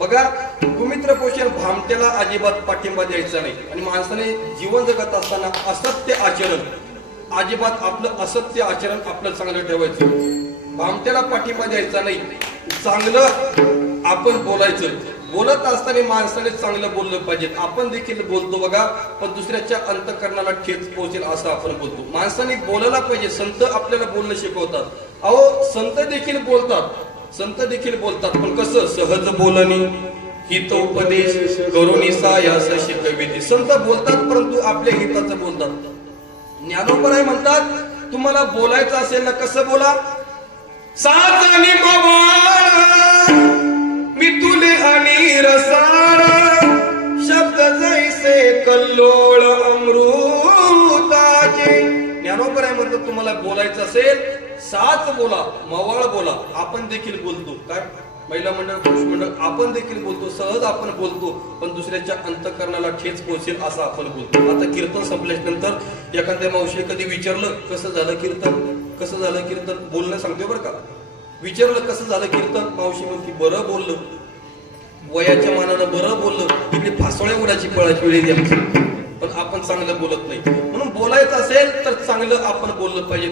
बघा कुमित्र पोषण भामट्याला अजिबात पाठिंबा द्यायचा नाही आणि माणसाने जीवन जगत असताना असत्य आचरण अजिबात आपलं असत्य आचरण आपलं चांगलं ठेवायचं भामट्याला पाठिंबा द्यायचा नाही चांगलं आपण बोलायचं बोलत असताना माणसाने चांगलं बोललं पाहिजे आपण देखील बोलतो बघा पण दुसऱ्याच्या अंतःकरणाला ठेच पोहोचेल असं आपण बोलतो माणसाने बोलायला पाहिजे संत आपल्याला बोलणं शिकवतात अहो संत देखील बोलतात पण कसं सहज बोलणी हितोपदेश करुणी सायास शिकविते संत बोलतात परंतु आपल्या हिताचं बोलतात ज्ञानोबराय म्हणतात तुम्हाला बोलायचं असेल ना कसं बोला साजनी मवाळ मी तुले आणि रसाळ शब्द जैसे कल्लोळ अमृताचे ज्ञानोबराय म्हणतात तुम्हाला बोलायचं असेल साच बोला, मवाळ बोला. आपण देखील बोलतो, काय महिला मंडळ पुरुष मंडळ आपण देखील बोलतो, सहज आपण बोलतो, पण दुसऱ्याच्या अंतःकरणाला ठेच पोहोचेल असं आपण बोलतो. आता कीर्तन संपल्याच्या नंतर एखाद्या मावशी कधी विचारलं कसं झालं कीर्तन, कसं झालं कीर्तन, बोलणं सांगतो बरं का. विचारलं कसं झालं कीर्तन, मावशी म्हणते बरं बोललं, वयाच्या मानानं बरं बोललं. तिकडे फासोळ्या उडायची पळाची वेळ येते आमची, पण आपण चांगलं बोलत नाही. म्हणून बोलायचं असेल तर चांगलं आपण बोललं पाहिजे.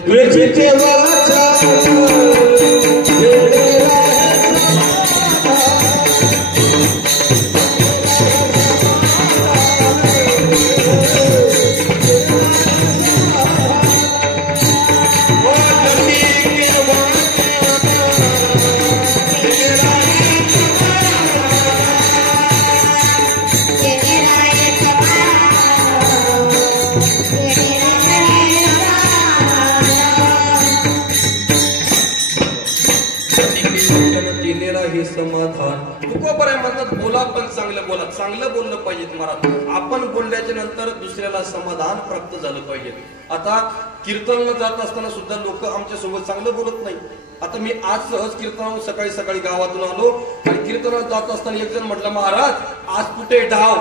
हे समाधान तुकोबराय म्हणतात, बोला पण चांगलं बोला. चांगलं बोललं पाहिजे महाराज. आपण बोलल्याच्या नंतर दुसऱ्याला समाधान प्राप्त झालं पाहिजे. आता कीर्तनला जात असताना सुद्धा लोक आमच्या सोबत चांगलं बोलत नाही. आता मी आज सहज कीर्तनावर सकाळी सकाळी गावातून आलो आणि कीर्तनात जात असताना एक जण म्हटलं, महाराज आज कुठे डाव.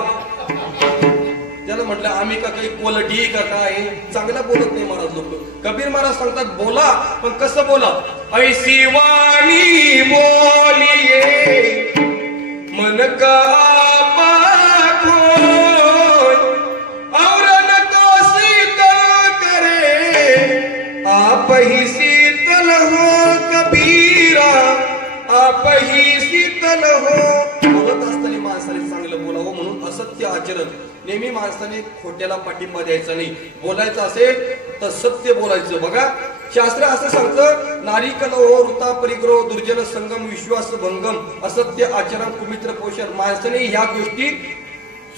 त्याला म्हटलं आम्ही का काही क्वालिटी का काय, चांगलं बोलत नाही महाराज लोक. कबीर महाराज सांगतात बोला, पण कसं बोला. ऐसी वाणी बोलिये मन का और नको शीतल करे, आप ही शीतल हो कबीरा, आप ही शीतल हो. बोलत असताना माणसाने चांगलं बोलावं, म्हणून असत्य आचरण. नेहमी माणसाने खोट्याला पाठिंबा द्यायचा नाही. बोलायचं असेल तर सत्य बोलायचं. बघा शास्त्र असं सांगतं, नारी कलहो ऋता परिग्रह दुर्जन संगम विश्वास भंगम असत्य आचरण कुमित्र पोषण. माणसाने ह्या गोष्टी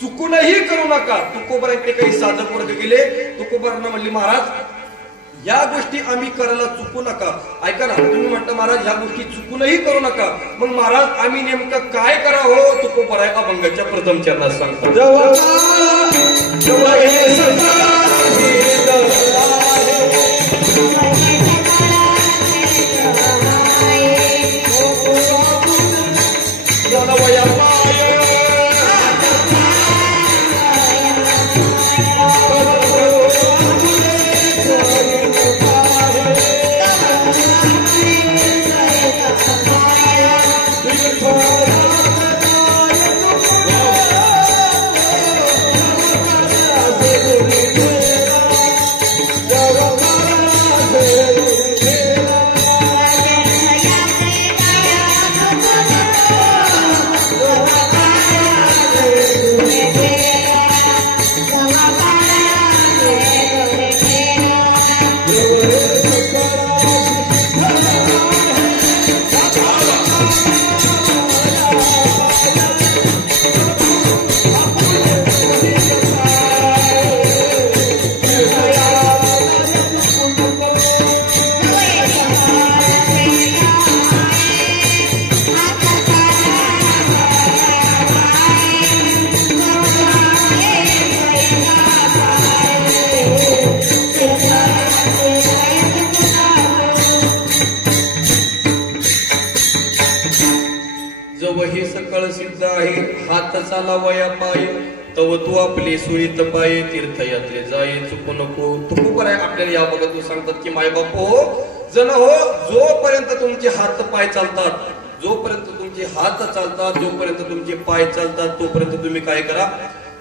चुकूनही करू नका. तुकोबरांकडे काही साधक वर्ग गेले, तुकोबरांना म्हणले महाराज या गोष्टी आम्ही करायला चुकू नका. ऐका ना, तुम्ही म्हणता महाराज ह्या गोष्टी चुकूनही करू नका. मग महाराज आम्ही नेमकं काय करावं, तुकोबराय अभंगाच्या प्रथम चरणात सांगतात. हे सकळ सिद्ध आहे हात चालावया पाय, तव तू आपले सुळीत पाय तीर्थयात्रे जाय चुकू नको. तुकोबराय आपल्याला या बघत सांगतात की माय बापू हो, जण हो, जोपर्यंत तुमचे हात पाय चालतात, जोपर्यंत तुमचे हात चालतात, जोपर्यंत तुमचे पाय चालतात, तोपर्यंत तुम्ही काय करा,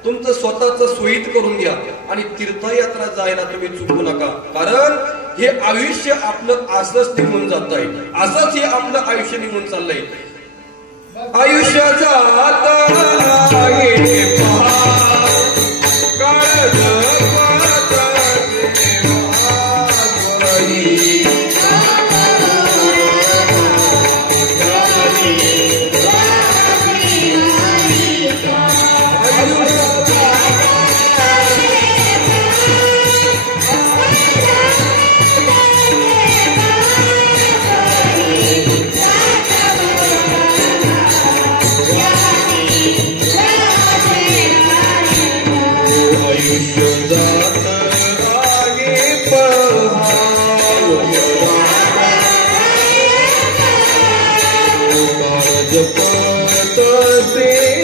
तुमचं स्वतःच सोयीत करून घ्या आणि तीर्थयात्रा जायला तुम्ही चुकू नका. कारण हे आयुष्य आपलं असंच निघून जात आहे, असंच हे आपलं आयुष्य निघून चाललंय. आयुष्याचा जपत सेना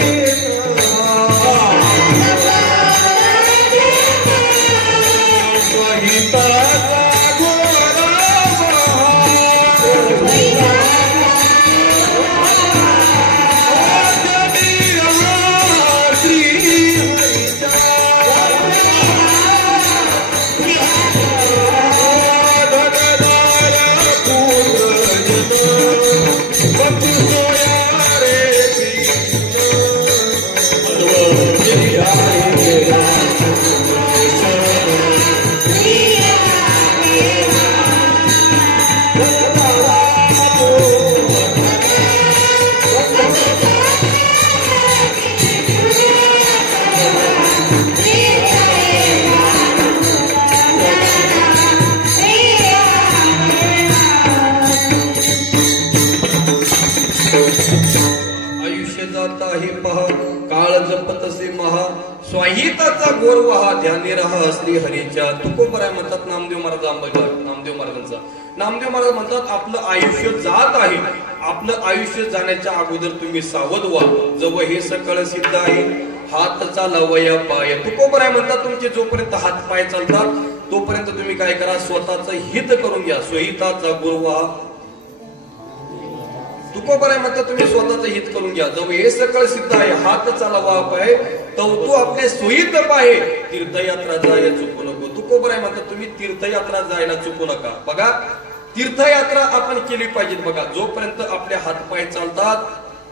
स्वाहिताचा गोरा आयुष्य जात आहे पहा काळ जपतसे महा स्वाहिताचा गोरवा हा ध्यानी रहा श्री हरीच्या तुकोबराय म्हणतात नामदेव महाराज नामदेव महाराजांचा नामदेव महाराज म्हणतात आपलं आयुष्य जात आहे आपलं आयुष्य जाण्याच्या अगोदर तुम्ही सावध व्हा जवळ हे सकळ सिद्ध आहे हात चालवया पाय तुकोबराय म्हणतात तुमचे जोपर्यंत हात पाय चालतात तोपर्यंत तुम्ही काय करा स्वतःचं हित करून घ्या स्वहिताचा गोरवा तुकोबराय म्हणतात तुम्ही स्वतःचं हित करून घ्या जवळ हे सकळ सिद्ध आहे हात चालवा पाय तू आपले सुहित पाहे तीर्थयात्रा जायला चुकू नको तुकोबराय म्हणतात तुम्ही तीर्थयात्रा जायला चुकू नका बघा तीर्थयात्रा आपण केली पाहिजे बघा जोपर्यंत आपले हातपाय चालतात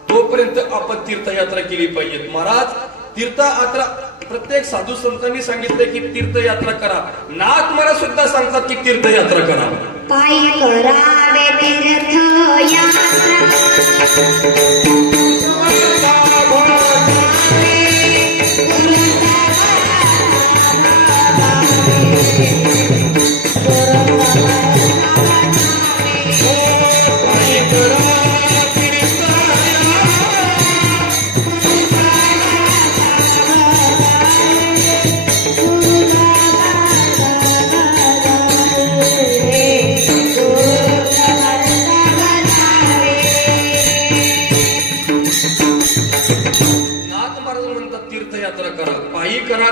तोपर्यंत आपण तीर्थयात्रा केली पाहिजे महाराज तीर्थयात्रा प्रत्येक साधू संतांनी सांगितले की तीर्थयात्रा करा नाथ महाराज सुद्धा सांगतात की तीर्थयात्रा करा पायी करावे तीर्थयात्रा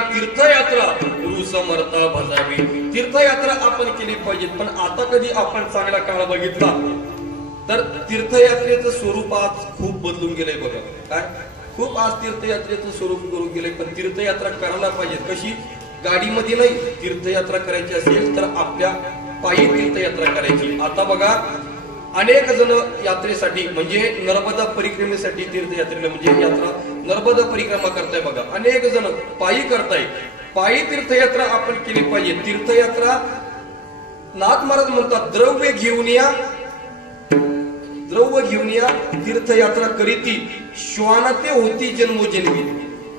तीर्थयात्रा गुरु समर्था भजावी तीर्थयात्रा आपण केली पाहिजे पण आता कधी आपण चांगला काळ बघितला तर तीर्थयात्रेचं स्वरूप आज खूप बदलून गेलंय बघा काय खूप आज तीर्थयात्रेचं स्वरूप करून गेलंय पण तीर्थयात्रा करायला पाहिजे कशी गाडीमध्ये नाही तीर्थयात्रा करायची असेल तर आपल्या पायी तीर्थयात्रा करायची आता बघा अनेक जण यात्रेसाठी म्हणजे नर्मदा परिक्रमेसाठी तीर्थयात्रेला म्हणजे यात्रा नर्मदा परिक्रमा करताय बघा अनेक जण पायी करताय पायी तीर्थयात्रा आपण केली पाहिजे तीर्थयात्रा नाथ महाराज म्हणतात द्रव्य घेऊन या तीर्थयात्रा करीती श्वानते होती जन्मोजन्मी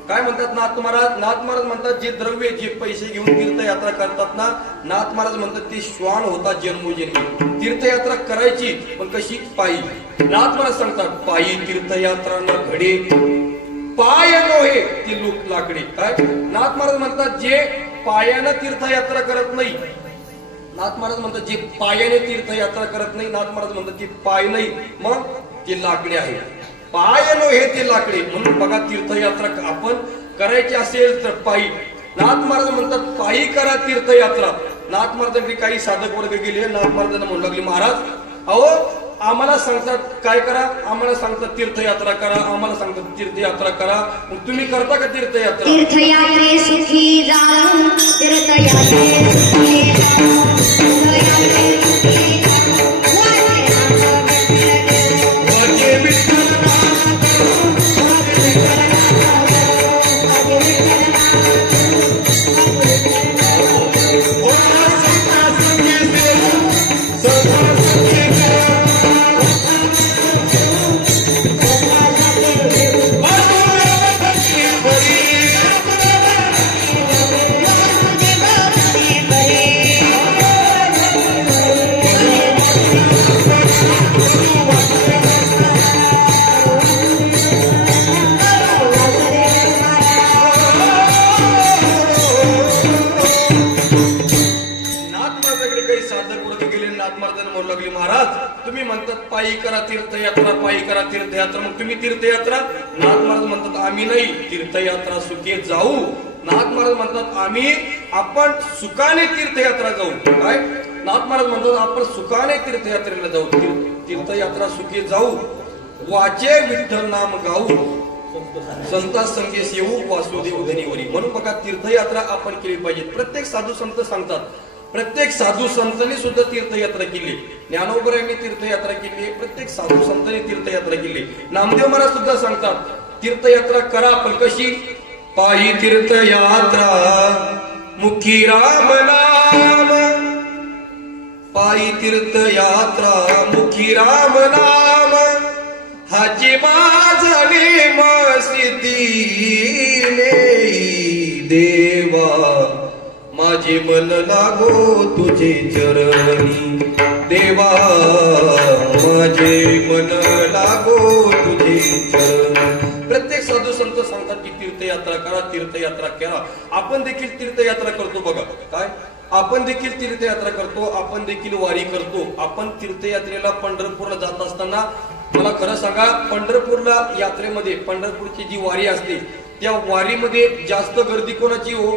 काय म्हणतात नाथ महाराज म्हणतात जे द्रव्य जे पैसे घेऊन तीर्थयात्रा करतात ना नाथ महाराज म्हणतात ते श्वान होता जन्मोजन्मी तीर्थयात्रा करायची पण कशी पायी नाथ महाराज सांगतात पायी तीर्थयात्रा न घडे पाय नोहे ती लोक लाकडे काय नाथ महाराज म्हणतात जे पायानं तीर्थयात्रा करत नाही नाथ महाराज म्हणतात जे पायाने तीर्थयात्रा करत नाही नाथ महाराज म्हणतात जे पाय नाही मग ते लाकडे आहे पाय नोहे ते लाकडे म्हणून बघा तीर्थयात्रा आपण करायची असेल तर पायी नाथ महाराज म्हणतात पायी करा तीर्थयात्रा नाथ महाराजांकडे काही साधक वर्ग गेले नाथ महाराजांना म्हणू लागले महाराज अहो आम्हाला सांगतात काय करा आम्हाला सांगतात तीर्थयात्रा करा आम्हाला सांगतात तीर्थयात्रा करा मग तुम्ही करता का तीर्थयात्रा तीर्थयात्रे सुखी जाऊ तीर्थयात्रे सुखी म्हणतात पायी करा तीर्थयात्रा, पायी करा तीर्थयात्रा. मग तुम्ही तीर्थयात्रा, नाथ महाराज म्हणतात आम्ही नाही, तीर्थयात्रा सुखे जाऊ. नाथ महाराज म्हणतात आपण सुखाने तीर्थयात्रा जाऊ. काय नाथ महाराज म्हणतात आपण सुखाने तीर्थयात्रेला जाऊ. तीर्थयात्रा सुखे जाऊ, वाचे विठ्ठल नाम गाऊ, संता संगेस येऊ वासुदेव धनीवरी. म्हणून बघा तीर्थयात्रा आपण केली पाहिजे. प्रत्येक साधू संत सांगतात, प्रत्येक साधू संतांनी सुद्धा तीर्थयात्रा केली. ज्ञानोबरायांनी तीर्थयात्रा केली, प्रत्येक साधू संतांनी तीर्थयात्रा केली. नामदेव महाराज सुद्धा सांगतात तीर्थयात्रा करा, पण कशी? पायी तीर्थयात्रा मुखी राम नाम, पायी तीर्थयात्रा मुखी राम नाम, हाची माझा नेम सिद्धीने देवा, माझे मन लागो तुझे चरणी देवा, माझे मन लागो तुझे चरणी. प्रत्येक साधू संत सांगतात की तीर्थयात्रा करा, तीर्थयात्रा करा. आपण देखील तीर्थयात्रा करतो बघा. काय आपण देखील तीर्थयात्रा करतो, आपण देखील वारी करतो. आपण तीर्थयात्रेला पंढरपूरला जात असताना मला खरं सांगा, पंढरपूरला यात्रेमध्ये पंढरपूरची जी वारी असते त्या वारीमध्ये जास्त गर्दी कोणाची हो?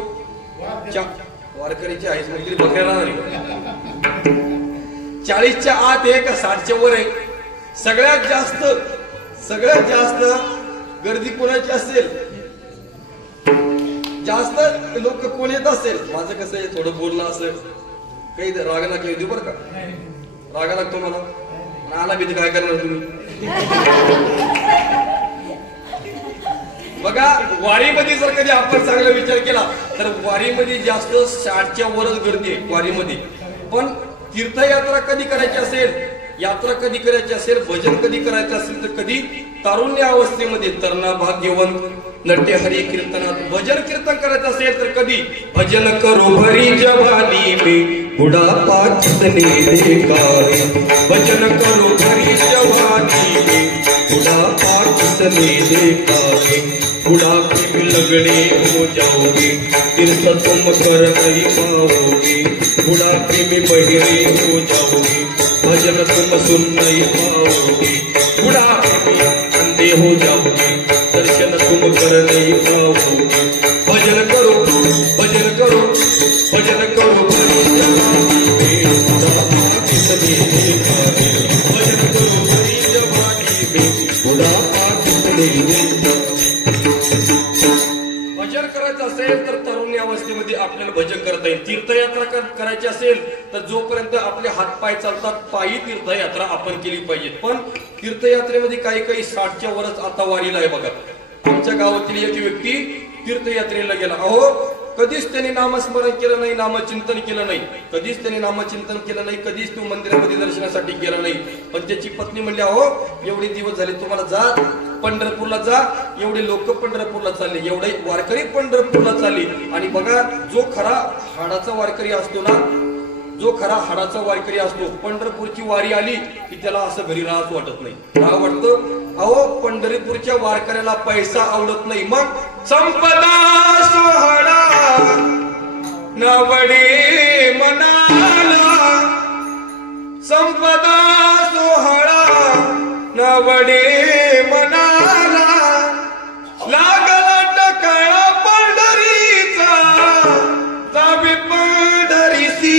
वारकरीची आहेच म्हणजे बघायला नाही. 40च्या आत आहे का 60च्या वर आहे? सगळ्यात जास्त गर्दी कोणाची असेल? जास्त लोक कोण येत असेल? माझं कसं आहे, थोडं बोलणं असं काही राग ना काही देऊ बरं का. रागा लागतो मला, नाला भीती काय करणार तुम्ही? बघा वारीमध्ये जर कधी आपण चांगला विचार केला तर वारीमध्ये जास्त 60च्या वरच गर्दी आहे वारीमध्ये. पण तीर्थयात्रा कधी करायची असेल, यात्रा कधी करायची असेल, भजन कधी करायचं असेल तर कधी तारुण्य अवस्थेमध्ये, तरणा भाग्यवंत नट्य हरी कीर्तनात भजन कीर्तन करायचं असेल तर कधी भजन करो भरी जवानी में बुढ़ापा कितने देखा है, भजन करो भरी जवानी में बुढ़ापा कितने देखा है, बुढ़ापे में लगने हो जाओगे तीर्थ तुम कर नहीं पाओगे, बुढ़ापे में बहिरे हो जाओगे भजन तुम सुन नहीं पाओगे, बुढ़ापे में अंधे हो जाओगे दर्शन तुम कर नहीं पाओगे, भजन करो भजन करो भजन करो भरी जवानी में बुढ़ापा कितने देखा है, भजन करो भरी जवानी में बुढ़ापा कितने देखा. भजन करायचं असेल तर तरुणी अवस्थेमध्ये आपल्याला भजन करता येईल. तीर्थयात्रा करायची असेल तर जोपर्यंत आपले हात पाय चालतात पायी तीर्थयात्रा आपण केली पाहिजे. पण तीर्थयात्रेमध्ये काही 60च्या वरच आता वारीला आहे बघा. आमच्या गावातील एक व्यक्ती तीर्थयात्रेला गेला. अहो कधीच त्यांनी नामस्मरण केलं नाही, नामचिंतन केलं नाही, कधीच त्यांनी नामचिंतन केलं नाही, कधीच तो मंदिरामध्ये दर्शनासाठी गेला नाही. पण त्याची पत्नी म्हणली अहो एवढे दिवस झाले तुम्हाला जा पंढरपूरला जा, एवढे लोक पंढरपूरला चालले, एवढे वारकरी पंढरपूरला चालले. आणि बघा जो खरा हाडाचा वारकरी असतो ना, जो खरा हाडाचा वारकरी असतो, पंढरपूरची वारी आली की त्याला असं घरी राहत वाटत नाही. राह वाटतं. अहो पंढरपूरच्या वारकऱ्याला पैसा आवडत नाही. मग संपदा सोहळा नवडे मनाला, संपदा सोहळा नवडे मनाला, लागला टकळा पंढरीचा जावे पंढरीसी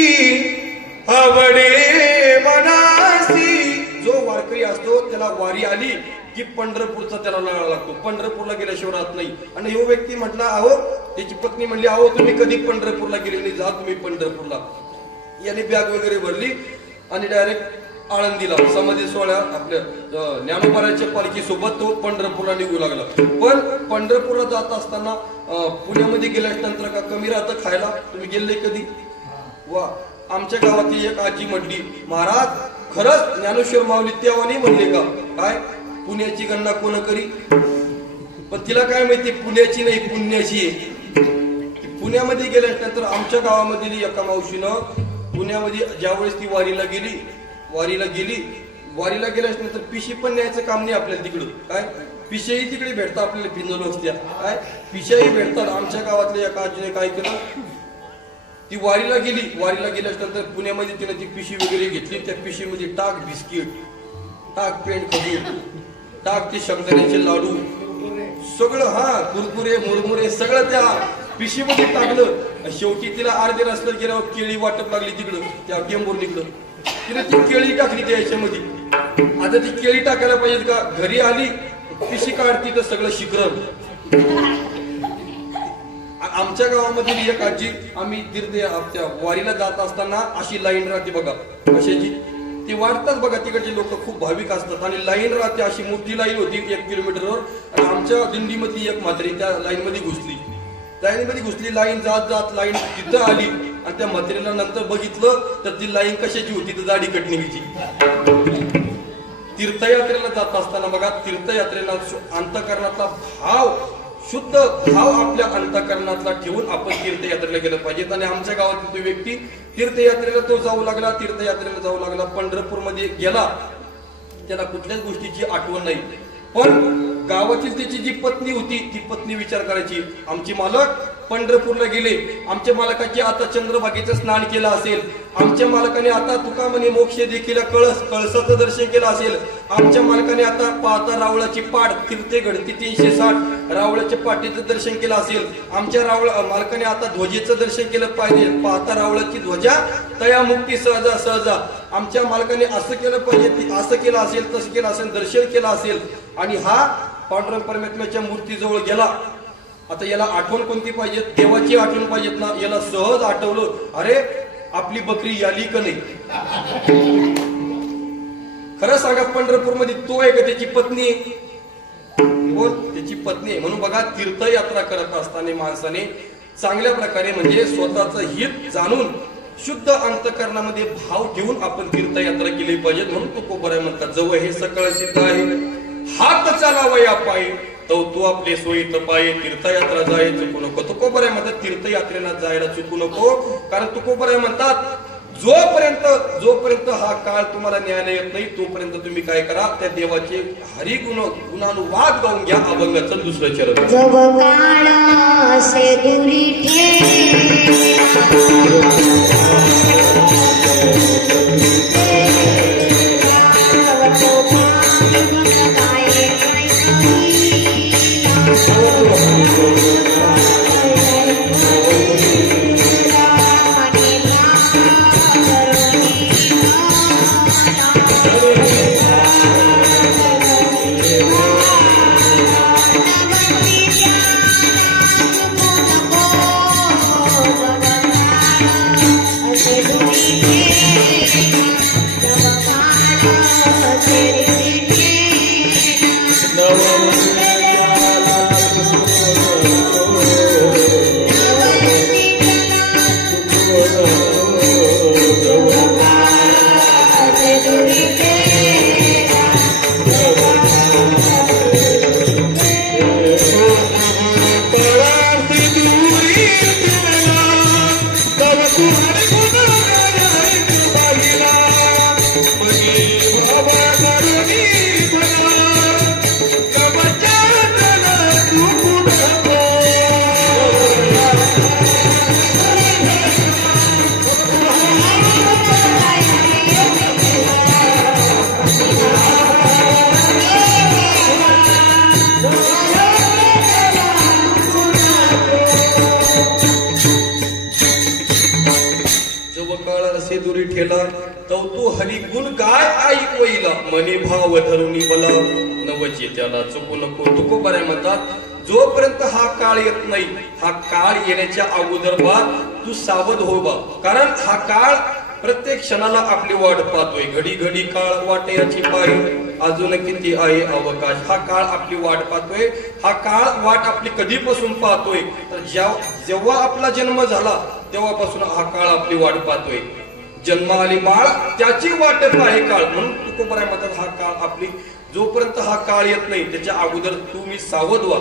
आवडे मनासी. जो वारकरी असतो त्याला वारी आली की पंढरपूरचा त्याला लाळा लागतो, पंढरपूरला गेल्याशिवाय राहत नाही. आणि यो व्यक्ती म्हटला अहो, त्याची पत्नी म्हणली अहो तुम्ही कधी पंढरपूरला गेले नाही, जा तुम्ही पंढरपूरला. याने बॅग वगैरे भरली आणि डायरेक्ट आळंदीला समाधी सोहळ्या आपल्या ज्ञानोबाच्या पालखी सोबत तो पंढरपूरला निघू लागला. पण पंढरपूरला जात असताना पुण्यामध्ये गेल्यानंतर का कमी राहतं खायला? तुम्ही गेले कधी? वा. आमच्या गावातील एक आजी म्हटली महाराज खरंच ज्ञानेश्वर माऊली तेव्हा म्हणले का काय पुण्याची गणना कोण करी? पण तिला काय माहिती पुण्याची नाही पुण्याची आहे. पुण्यामध्ये गेल्यानंतर आमच्या गावामधील एका मावशीनं पुण्यामध्ये ज्यावेळेस ती वारीला गेल्यानंतर पिशी पण न्यायचं काम नाही आपल्याला तिकडं. काय पिशाही तिकडे भेटतात आपल्याला पिंजोल असत्या, काय पिशाही भेटतात. आमच्या गावातल्या एका आजीने काय केलं, ती वारीला गेल्यानंतर पुण्यामध्ये तिने ती पिशी वगैरे घेतली, त्या पिशीमध्ये टाक बिस्किट टाक पेंट खजूर, टाक ते शेंगदाण्याचे लाडू, सगळं कुरकुरे मुरमुरे सगळं त्या पिशीमध्ये टाकलं. शेवटी तिला अर्धे रस्त्यात गेल्यावर केळी वाटप लागली तिकडं त्या टेंबूर निकडं. तिने ती केळी टाकली त्या याच्यामध्ये. आता ती केळी टाकायला पाहिजे का? घरी आली पिशी काढती तर सगळं शिकरण. आमच्या गावामध्ये एक आजी, आम्ही त्या वारीला जात असताना अशी लाईन राहते बघा कशाची, ती वाढतात बघा. तिकडचे लोक खूप भाविक असतात आणि लाईन राहते, अशी मोठी लाईन होती 1 किलोमीटरवर. आणि आमच्या दिंडीमधली एक म्हातारी त्या लाईन मध्ये घुसली. लाईन जात लाईन तिथं आली आणि त्या म्हातारीला नंतर बघितलं तर ती लाईन कशाची होती तर दाढी कटणीची. तीर्थयात्रेला जात असताना बघा, तीर्थयात्रेला अंतःकरणातला भाव, शुद्ध भाव आपल्या अंतःकरणातला ठेवून आपण तीर्थयात्रेला गेलं पाहिजे. आणि आमच्या गावातील तो व्यक्ती तीर्थयात्रेला जाऊ लागला. पंढरपूरमध्ये गेला, त्याला कुठल्याच गोष्टीची आठवण नाही. पण गावातील त्याची जी पत्नी होती ती पत्नी विचार करायची, आमचे मालक पंढरपूरला गेले, आमच्या मालकाची आता चंद्रभागेचं स्नान केलं असेल, आमच्या मालकाने आता तुका म्हणे मोक्ष देखील कळसाचं दर्शन केलं असेल, आमच्या मालकाने आता पाहता रावळाची पाठ तीर्थगड 360 रावळाच्या पाठीचं दर्शन केलं असेल, आमच्या मालकाने आता ध्वजेचं दर्शन केलं पाहिजे, पाहता रावळाची ध्वजा तया मुक्ती सहजा. आमच्या मालकाने असं केलं पाहिजे, असं केलं असेल, तसं केलं असेल, दर्शन केलं असेल. आणि हा पांडुरंग परमेश्वराच्या मूर्तीजवळ गेला. आता याला आठवण कोणती पाहिजे? देवाची आठवण पाहिजेत ना. याला सहज आठवलं, अरे आपली बकरी याली का नाही. खरं सांगा, पंढरपूरमध्ये तो आहे का त्याची पत्नी आहे? कोण? त्याची पत्नी आहे. म्हणून बघा, तीर्थयात्रा करत असताना माणसाने चांगल्या प्रकारे म्हणजे स्वतःचं हित जाणून शुद्ध अंतःकरणामध्ये भाव ठेवून आपण तीर्थयात्रा केली पाहिजे. म्हणून तुकोबराय म्हणतात, जवळ हे सकळ सिद्ध आहे, हात चालावया पायी तू आपले सोयीत पाये, तीर्थयात्रा जायचं चुकू नको. तुकोबराय म्हणतात, तीर्थयात्रेला जायला चुकू नको. कारण तुकोबराय म्हणतात, जोपर्यंत हा काळ तुम्हाला न्यायला येत नाही तोपर्यंत तुम्ही काय करा, त्या देवाचे गुणानुवाद गाऊन घ्या. अभंगाचं दुसरं चरण. जव काळ से दुरी तू हरिगुण गाय ऐकवईला मनी भाव धरुणी बला नवचे त्याला चुकू नको. तुकोबराय म्हणतात, जोपर्यंत हा काळ येत नाही, हा काळ येण्याच्या अगोदर बा तू सावध हो बा. कारण हा काळ प्रत्येक क्षणाला आपली वाट पाहतोय. घडी घडी काळ वाटयाची पायी, अजून किती आहे अवकाश. हा काळ आपली वाट पाहतोय. हा काळ वाट आपली कधीपासून पाहतोय तर जेव्हा आपला जन्म झाला तेव्हापासून हा काळ आपली वाट पाहतोय. जन्म आली बाळ त्याची वाटत आहे काळ. म्हणून तुकोबराय म्हणतात, हा काळ आपली, जोपर्यंत हा काळ येत नाही त्याच्या अगोदर तुम्ही सावध व्हा.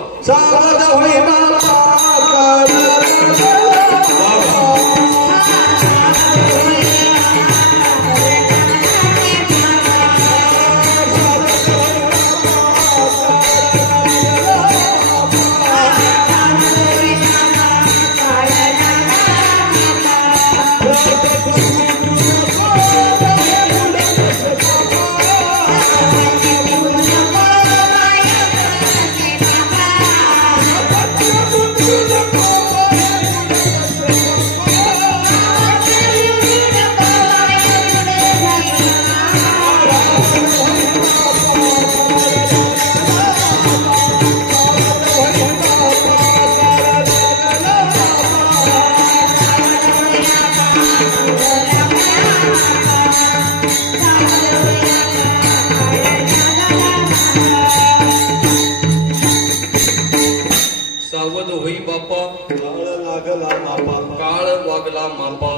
मापा काळ वागला मापा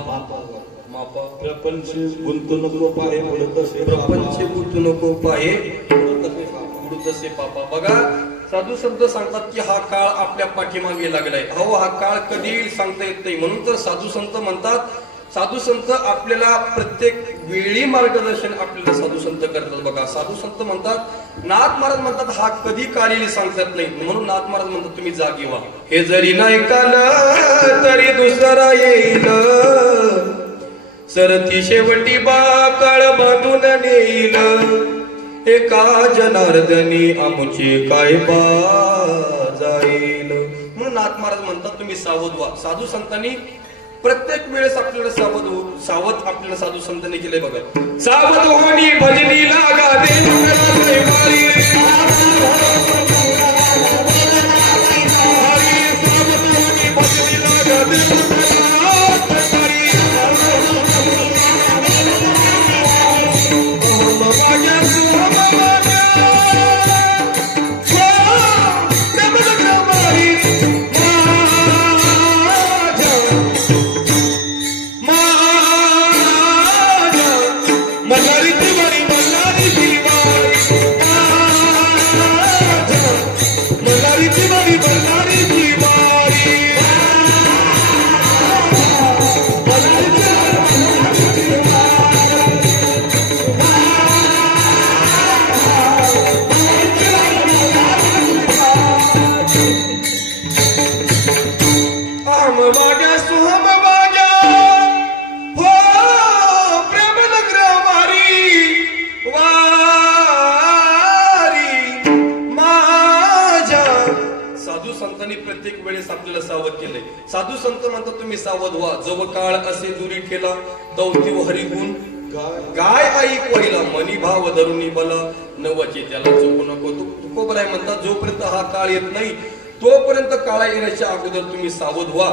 मापा प्रपंच गुंतू नको पाहे पुढं तसे प्रपंच गुंतू नको पाहे पुढं तसे पापा. बघा साधू संत सांगतात की हा काळ आपल्या पाठीमागे लागलाय. हो, हा काळ कधी येईल सांगता येत नाही. म्हणून तर साधू संत म्हणतात, साधू संत आपल्याला प्रत्येक वेळी मार्गदर्शन आपल्याला साधू संत करतात. बघा साधू संत म्हणतात, नाथ महाराज म्हणतात हा कधी काळ येईल सांगतात नाही. म्हणून नाथ महाराज म्हणतात तुम्ही जागी व्हा. हे जरी नाही काल तरी दुसरा येईल, सरती शेवटी बा काळ बांधून नेईल. एका जनार्दनी आमुचे काय बा जाईल. म्हणून नाथ महाराज म्हणतात तुम्ही सावध व्हा. साधू संतांनी प्रत्येक वेळेस आपल्याला सावध आपल्याला साधू संतांनी केलंय. बघा सावध होणी भजनी लागा साधू संत म्हणतात तुम्ही सावध व्हा. जव काळ असे दुरी ठेला दौतीव हरिगुण गाय ऐक वहिला मनी भाव धरुनी बला नवचे त्याला चुकू नको. तुकोबराय म्हणतात जोपर्यंत हा काळ येत नाही तोपर्यंत काळा येण्याच्या अगोदर तुम्ही सावध व्हा.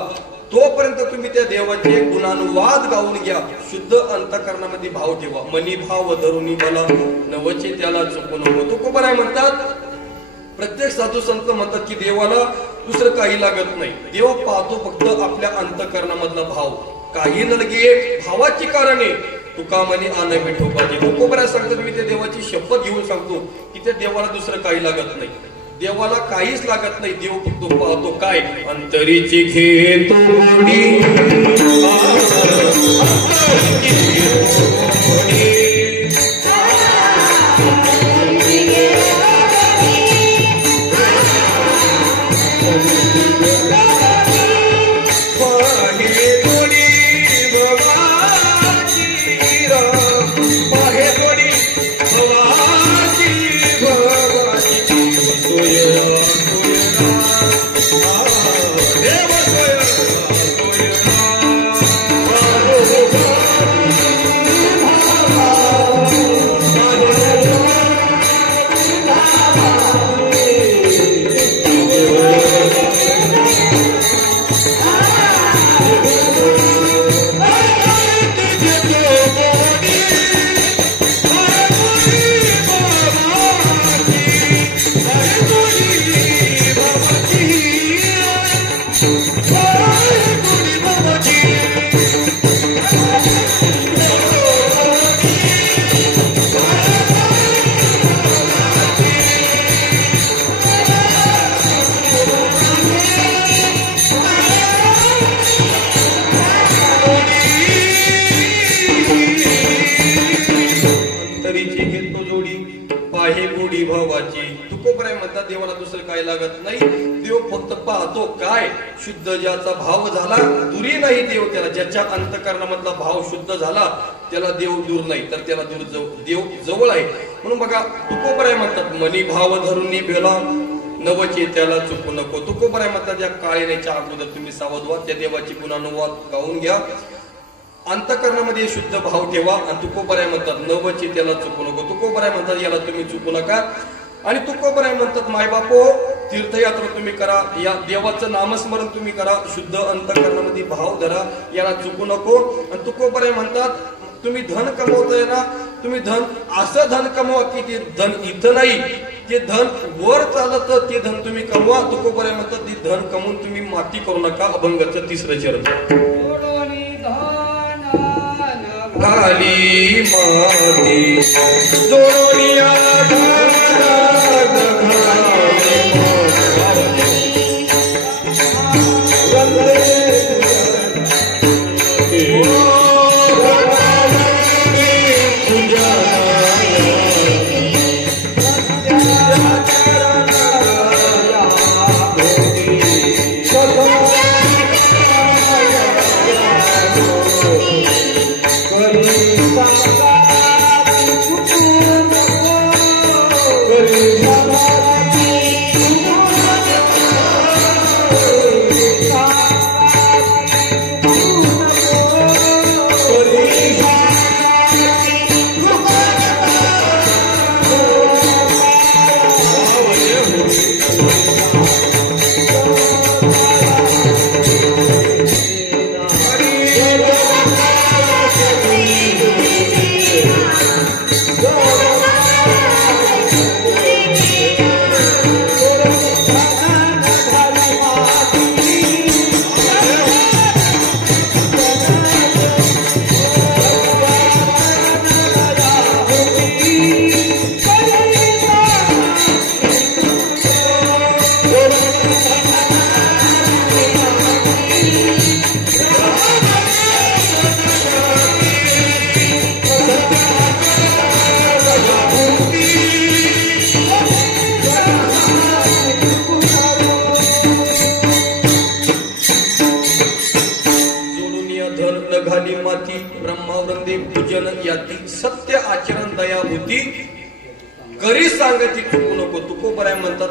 तोपर्यंत तुम्ही त्या देवाचे गुणानुवाद गाऊन घ्या. शुद्ध अंतःकरणामध्ये भाव ठेवा. मनी भाव धरुनी बला नवचे त्याला चुकू नको. तुकोबराय म्हणतात प्रत्येक साधू संत म्हणतात की देवाला दुसरं काही लागत नाही. देव पाहतो फक्त आपल्या अंतःकरणामधला भाव. काही न लगे भावाची कारणे तुका म्हणे आन विठोबाजी. तुकोबराय सांगतात मी त्या देवाची शपथ घेऊन सांगतो की त्या देवाला दुसरं काही लागत नाही. देवाला काहीच लागत नाही. देव फक्त पाहतो काय अंतरीची घेतो देवाला दुसरं काय लागत नाही. देव फक्त पाहतो काय शुद्ध ज्याचा भाव झाला दुरी नाही देव त्याला. ज्याच्या अंतःकरणामधला भाव शुद्ध झाला त्याला देव दूर नाही तर त्याला देव जवळ आहे. म्हणून बघा तुकोबराय म्हणतात मनी भाव धरून भेला नवचे त्याला चुकू नको. तुकोबराय म्हणतात या काळेच्या अगोदर तुम्ही सावध व्हा. त्या देवाची गुणानुवाद गाऊन घ्या. अंतःकरणामध्ये शुद्ध भाव ठेवा. आणि तुकोबराय म्हणतात नवचे त्याला चुकू नको. तुकोबराय म्हणतात याला तुम्ही चुकू नका. आणि तुकोबराय म्हणतात मायबापो तीर्थयात्रा तुम्ही करा. या देवाचं नामस्मरण तुम्ही करा. शुद्ध अंतःकरणामध्ये भाव धरा. याला चुकू नको. आणि तुकोबराय म्हणतात तुम्ही धन कमवताय ना तुम्ही धन असं धन कमवा की ते धन इथं नाही, ते धन वर चालत ते धन तुम्ही कमवा. तुकोबराय म्हणतात ते धन कमवून तुम्ही माती करू नका. अभंगाचं 3रं चरण. घाली माती जोडोनिया सत्य आचरण दयाभूती करी सांगती चुकू नको. तुकोबराय म्हणतात,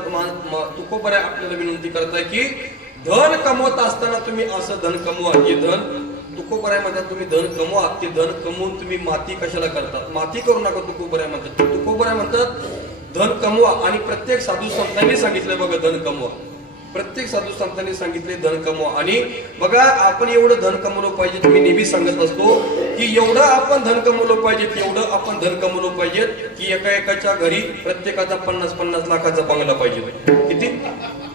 तुकोबराय आपल्याला विनंती करताय की धन कमवत असताना तुम्ही असं धन कमवा. हे धन तुकोबराय म्हणतात तुम्ही धन कमवा. ते धन कमवून तुम्ही माती कशाला करतात? माती करू नका. तुकोबराय म्हणतात, तुकोबराय म्हणतात धन कमवा. आणि प्रत्येक साधू संतांनी सांगितलं बघा धन कमवा. प्रत्येक साधू संतांनी सांगितले धन कमवा. आणि बघा आपण एवढं धन कमवलं पाहिजे. मी नेहमी सांगत असतो की एवढं आपण धन कमवलं पाहिजे, एवढं आपण धन कमवलं पाहिजे की एकाच्या घरी प्रत्येकाचा 50-50 लाखाचा बंगला पाहिजे. किती?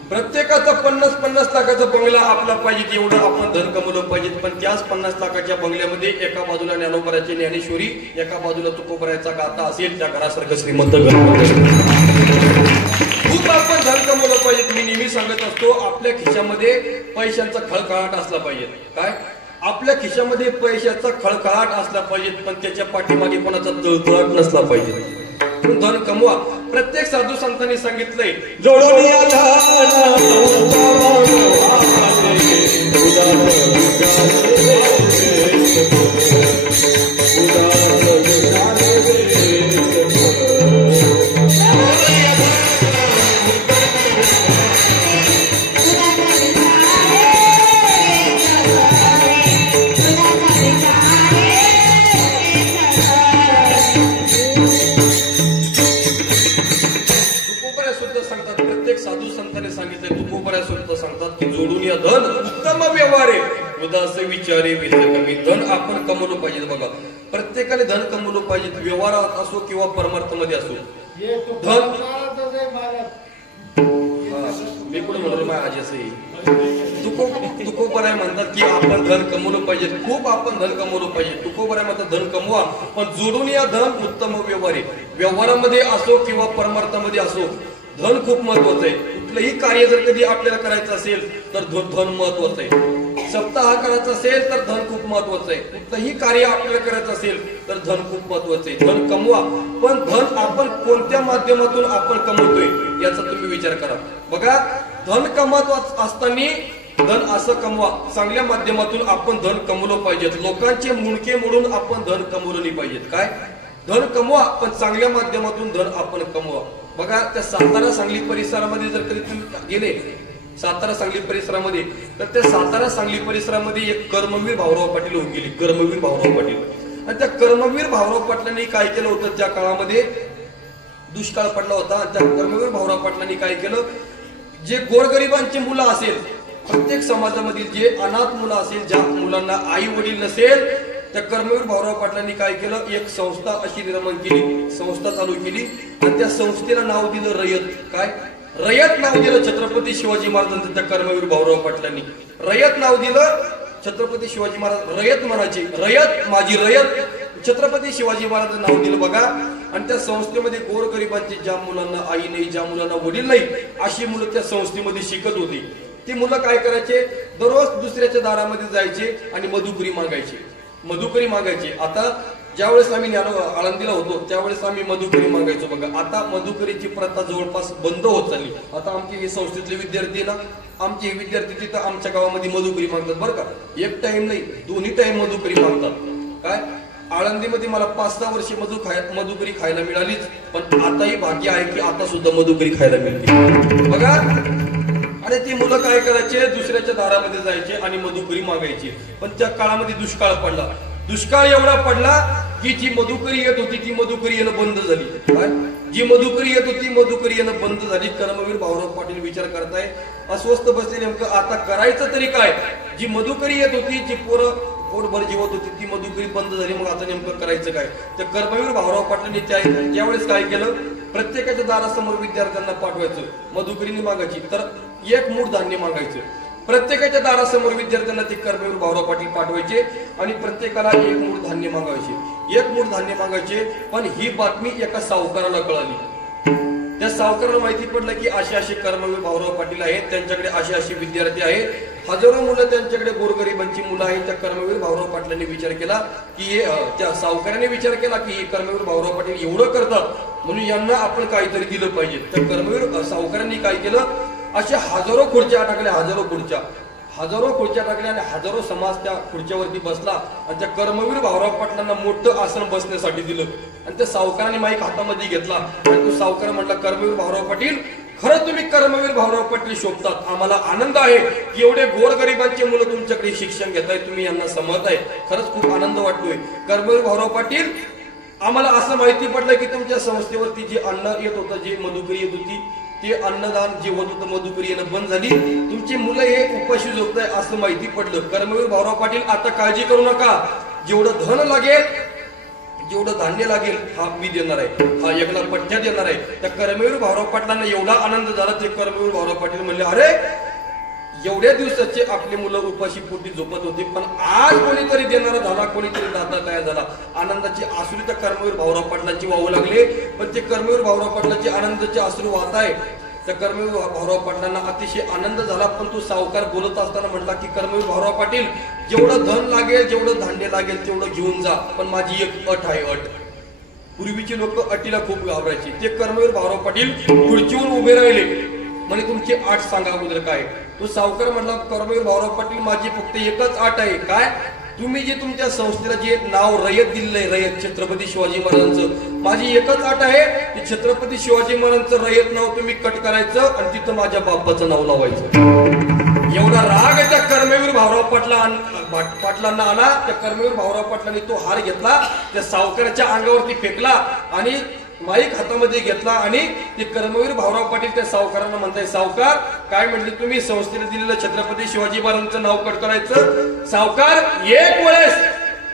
प्रत्येकाचा 50-50 लाखाचा बंगला आपला पाहिजे, एवढं आपण धन कमवलं पाहिजे. पण त्याच 50 लाखाच्या बंगल्यामध्ये एका बाजूला ज्ञानोबराची ज्ञानेश्वरी, एका बाजूला तुकोबरायचा गाथा असेल, त्या घरासारखं श्रीमंत खूप आपण धन कमवलं पाहिजे. मी नेहमी सांगत असतो आपल्या खिशामध्ये पैशांचा खळखळाट असला पाहिजे. काय? आपल्या खिशामध्ये पैशाचा खळखळाट असला पाहिजे, पण त्याच्या पाठीमागे कोणाचा तळतळाट नसला पाहिजे. धन कमवा. प्रत्येक साधू संतांनी सांगितलंय धन उत्तम व्यवहार आहे. उदास विचारे वेद कमी. धन आपण कमवलं पाहिजे. बघा प्रत्येकाने धन कमवलं पाहिजे, व्यवहारात असो किंवा परमार्थ मध्ये असो. धन मी कुठे म्हणलो माझ्या असंही तुकोबराय म्हणतात की आपण धन कमवलं पाहिजे, खूप आपण धन कमवलं पाहिजे. तुकोबराय म्हणतात धन कमवा, पण जोडून या धन उत्तम व्यवहार आहे. व्यवहारामध्ये असो किंवा परमार्थामध्ये असो धन खूप महत्वाचं आहे. कुठलंही कार्य जर कधी आपल्याला करायचं असेल तर धन महत्वाचं आहे. सप्ताह करायचा असेल तर धन खूप महत्वाचं आहे. कुठलंही कार्य आपल्याला करायचं असेल तर धन खूप महत्वाचं आहे. धन कमवा, पण धन आपण कोणत्या माध्यमातून आपण कमवतोय याचा तुम्ही विचार करा. बघा धन कमवत असताना धन असं कमवा, चांगल्या माध्यमातून आपण धन कमवलं पाहिजे. लोकांचे मुंडके मोडून आपण धन कमवलं नाही पाहिजेत. काय? धन कमवा, पण चांगल्या माध्यमातून धन आपण कमवा. बघा त्या सातारा सांगली परिसरामध्ये जर कधी तुम्ही गेले, सातारा सांगली परिसरामध्ये, तर त्या सातारा सांगली परिसरामध्ये एक कर्मवीर भाऊराव पाटील होऊन गेली. कर्मवीर भाऊराव पाटील. आणि त्या कर्मवीर भाऊराव पाटलांनी काय केलं होतं, त्या काळामध्ये दुष्काळ पडला होता. त्या कर्मवीर भाऊराव पाटलांनी काय केलं, जे गोरगरिबांची मुलं असेल, प्रत्येक समाजामधील जे अनाथ मुलं असेल, ज्या मुलांना आई वडील नसेल, त्या कर्मवीर भाऊराव पाटलांनी काय केलं, एक संस्था अशी निर्माण केली, संस्था चालू केली आणि त्या संस्थेला नाव दिलं रयत. काय रयत नाव दिलं छत्रपती शिवाजी महाराजांचं. त्या कर्मवीर भाऊराव पाटलांनी रयत नाव दिलं. छत्रपती शिवाजी महाराज रयत म्हणायचे, रयत माझी रयत, छत्रपती शिवाजी महाराजांचं नाव दिलं बघा. आणि त्या संस्थेमध्ये गोरगरिबांची, ज्या मुलांना आई नाही, ज्या मुलांना वडील नाही, अशी मुलं त्या संस्थेमध्ये शिकत होती. ती मुलं काय करायचे, दररोज दुसऱ्याच्या दारामध्ये जायचे आणि मधुकरी मागायचे, मधुकरी मागायचे. आता ज्यावेळेस आम्ही आळंदीला होतो त्यावेळेस आम्ही मधुकरी मागायचो बघा. आता मधुकरीची प्रथा जवळपास बंद होत चालली. आता आमचे हे संस्थेतले विद्यार्थी ना, आमचे विद्यार्थी तिथं आमच्या गावामध्ये मधुकरी मागतात बरं का. एक टाइम नाही, दोन्ही टाइम मधुकरी मागतात. काय आळंदीमध्ये मला 5-6 वर्ष मधुकरी खायला मिळालीच, पण आताही भाग्य आहे की आता सुद्धा मधुकरी खायला मिळते बघा. आणि ती मुलं काय करायचे, दुसऱ्याच्या दारामध्ये जायचे आणि मधुकरी मागायची. पण त्या काळामध्ये दुष्काळ पडला. दुष्काळ एवढा पडला की जी मधुकरी येत होती ती मधुकरी येणं बंद झाली. काय जी मधुकरी येत होती मधुकरी येणं बंद झाली. कर्मवीर भाऊराव पाटील विचार करताय, अस्वस्थ बसले, नेमकं आता करायचं तरी काय. जी मधुकरी येत होती, जी पोरं पोटभर जेवत होती, ती मधुकरी बंद झाली. मग आता नेमकं करायचं काय. तर कर्मवीर भाऊराव पाटलांनी त्यावेळेस काय केलं, प्रत्येकाच्या दारासमोर विद्यार्थ्यांना पाठवायचं, मधुकरीने मागायची तर 1 मूठ धान्य मागायचं. प्रत्येकाच्या दारासमोर विद्यार्थ्यांना ते कर्मवीर भाऊराव पाटील पाठवायचे आणि प्रत्येकाला 1 मूठ धान्य मागायचे, 1 मूठ धान्य मागायचे. पण ही बातमी एका सावकाराला कळाली. त्या सावकाराला माहिती पडलं की असे कर्मवीर भाऊराव पाटील आहेत, त्यांच्याकडे असे विद्यार्थी आहेत, हजारो मुलं त्यांच्याकडे गोरगरिबांची मुलं आहेत. त्या कर्मवीर भाऊराव पाटलांनी विचार केला की त्या सावकाराने विचार केला की हे कर्मवीर भाऊराव पाटील एवढं करतात म्हणून यांना आपण काहीतरी दिलं पाहिजे. तर कर्मवीर सावकारांनी काय केलं, अशा हजारो खुर्च्या टाकल्या, हजारो खुर्च्या टाकल्या आणि हजारो समाज त्या खुर्च्यावरती बसला. आणि त्या कर्मवीर भाऊराव पाटलांना मोठं आसन बसण्यासाठी दिलं. आणि त्या सावकाराने माईक हातामध्ये घेतला आणि तो सावकार म्हटला, कर्मवीर भाऊराव पाटील, खरं तुम्ही कर्मवीर भाऊराव पाटील शोभतात. आम्हाला आनंद आहे की एवढे गोरगरिबांचे मुलं तुमच्याकडे शिक्षण घेताय, तुम्ही यांना समजताय, खरंच खूप आनंद वाटतोय. कर्मवीर भाऊराव पाटील, आम्हाला असं माहिती पडलं की तुमच्या संस्थेवरती जे अन्न येत होतं, जे मधुकरी येत होती, ते अन्नदान जे होत होतं मधुकरी येणं बंद झाली. तुमची मुलं हे उपाशी झोपताय असं माहिती पडलं. कर्मवीर भाऊराव पाटील, आता काळजी करू नका, जेवढं धन लागेल, जेवढं धान्य लागेल हा मी देणार आहे, हा 1 लाख पट्ट्या देणार आहे. त्या कर्मवीर भाऊराव पाटलांना एवढा आनंद झाला. ते कर्मवीर भाऊराव पाटील म्हणले, अरे एवढ्या दिवसाचे आपले मुलं उपाशी पोटी झोपत होते, पण आज कोणीतरी देणारा झाला, कोणीतरी दाता काय झाला. आनंदाची आसरू त्या कर्मवीर भाऊराव पाटलांची वाहू लागले. पण ते कर्मवीर भाऊराव पाटलांचे आनंदाचे आसरू वाहत आहे. त्या कर्मवीर भाऊराव पाटलांना अतिशय आनंद झाला. पण तो सावकार बोलत असताना म्हटला की कर्मवीर भाऊराव पाटील, जेवढं धन लागेल, जेवढं धान्य लागेल तेवढं घेऊन जा, पण माझी एक अट आहे. अट, पूर्वीचे लोक अटीला खूप घाबरायचे. ते कर्मवीर भाऊराव पाटील खुर्चीवरून उभे राहिले म्हणजे तुमची अट सांगा अगोदर काय. तो सावकार म्हटला, कर्मवीर भाऊराव पाटील, माझी फक्त एकच अट आहे. काय, तुम्ही जे तुमच्या संस्थेला जे नाव रयत दिलेलं आहे, रयत छत्रपती शिवाजी महाराजांचं, माझी एकच अट आहे की छत्रपती शिवाजी महाराजांचं रयत नाव तुम्ही कट करायचं आणि तिथं माझ्या बाप्पाचं नाव लावायचं. एवढा राग त्या कर्मवीर भाऊराव पाटलांना आला. त्या कर्मवीर भाऊराव पाटलांनी तो हार घेतला, त्या सावकाराच्या अंगावरती फेकला आणि माईक हातामध्ये घेतला. आणि ते कर्मवीर भाऊराव पाटील त्या सावकारांना म्हणताय, सावकार काय म्हटले तुम्ही, संस्थेने दिलेलं छत्रपती शिवाजी महाराजांचं नाव कट करायचं. सावकार, 1 वेळेस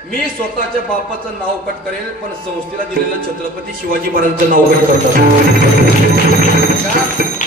मी स्वतःच्या बापाचं नाव कट करेल, पण संस्थेला दिलेलं छत्रपती शिवाजी महाराजांचं नाव कट करतात.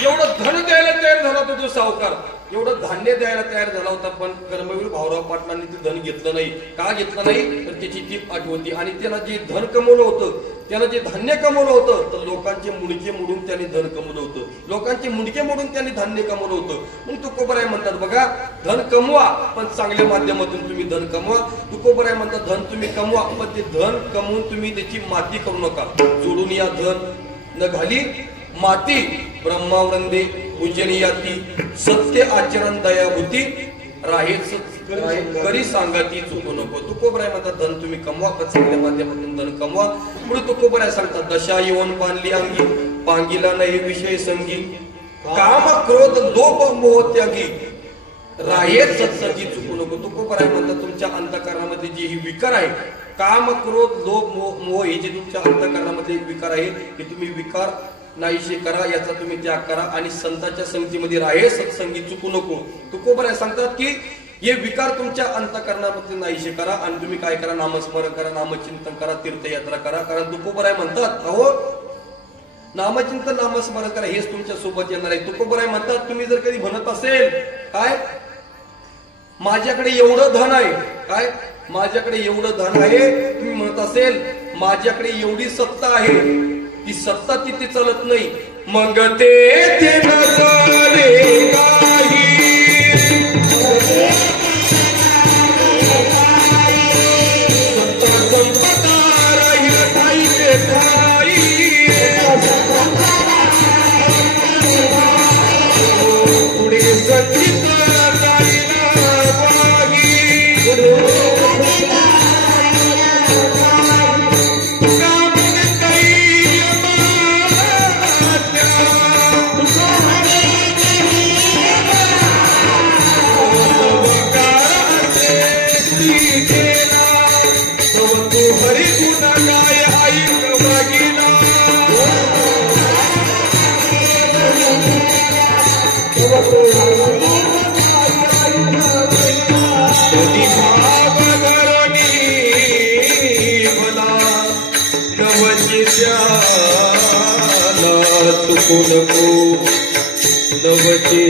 एवढं धन द्यायला तयार झाला होता तो सावकार, एवढं धान्य द्यायला तयार झाला होता. पण कर्मवीर भाऊराव पाटलांनी ते धन घेतलं नाही. का घेतलं नाही, तर त्याची ती अट होती. आणि त्याला जे धन कमवलं होतं, त्याला जे धान्य कमवलं होतं, तर लोकांचे मुंडके मोडून त्यांनी धन कमवलं होतं, लोकांचे मुंडके मोडून त्यांनी धान्य कमवलं होतं. मग तुकोबराय म्हणतात बघा, धन कमवा पण चांगल्या माध्यमातून तुम्ही धन कमवा. तुकोबराय म्हणतात, धन तुम्ही कमवा पण ते धन कमवून तुम्ही त्याची माती करू नका. जोडून या धन न घाली माती, ब्रह्मावृंदे पूजनीयाती, सत्य आचरण दयाभूती, राहेच करी सांगाती चुकू नको. तुकोबराय म्हणतात, धन तुम्ही कमवा पण चांगल्या माध्यमातून धन कमवा. पुढे तुकोबराय सांगतात, दशा येऊन बांधली अंगी, पांगिला नाही विषय संगी, काम क्रोध लोभ मोह त्यागी, राहेच सत्संगी चुकू नको. तुकोबराय म्हणतात, तुमच्या अंतःकरणामध्ये जे ही विकार आहे, काम क्रोध लोभ मोह हे जे तुमच्या अंतःकरणामध्ये विकार आहे, हे तुम्ही विकार नाहीशी करा, याचा तुम्ही त्याग करा आणि संतांच्या संगतीमध्ये राहे, सत्संगी चुकू नको. तुकोबराय सांगतात की हे विकार तुमच्या अंतःकरणामध्ये नाहीसे करा आणि तुम्ही काय करा, नामस्मरण करा, नामचिंतन करा, तीर्थयात्रा करा. कारण तुकोबराय म्हणतात, अहो नामचिंतन नामस्मरण करा, हेच तुमच्या सोबत येणार आहे. तुकोबराय म्हणतात, तुम्ही जर कधी म्हणत असेल काय माझ्याकडे एवढं धन आहे, काय माझ्याकडे एवढं धन आहे, तुम्ही म्हणत असेल माझ्याकडे एवढी सत्ता आहे, ती सत्ता तिथे चालत नाही. मग ते नजरे काही नको नवचे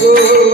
Oh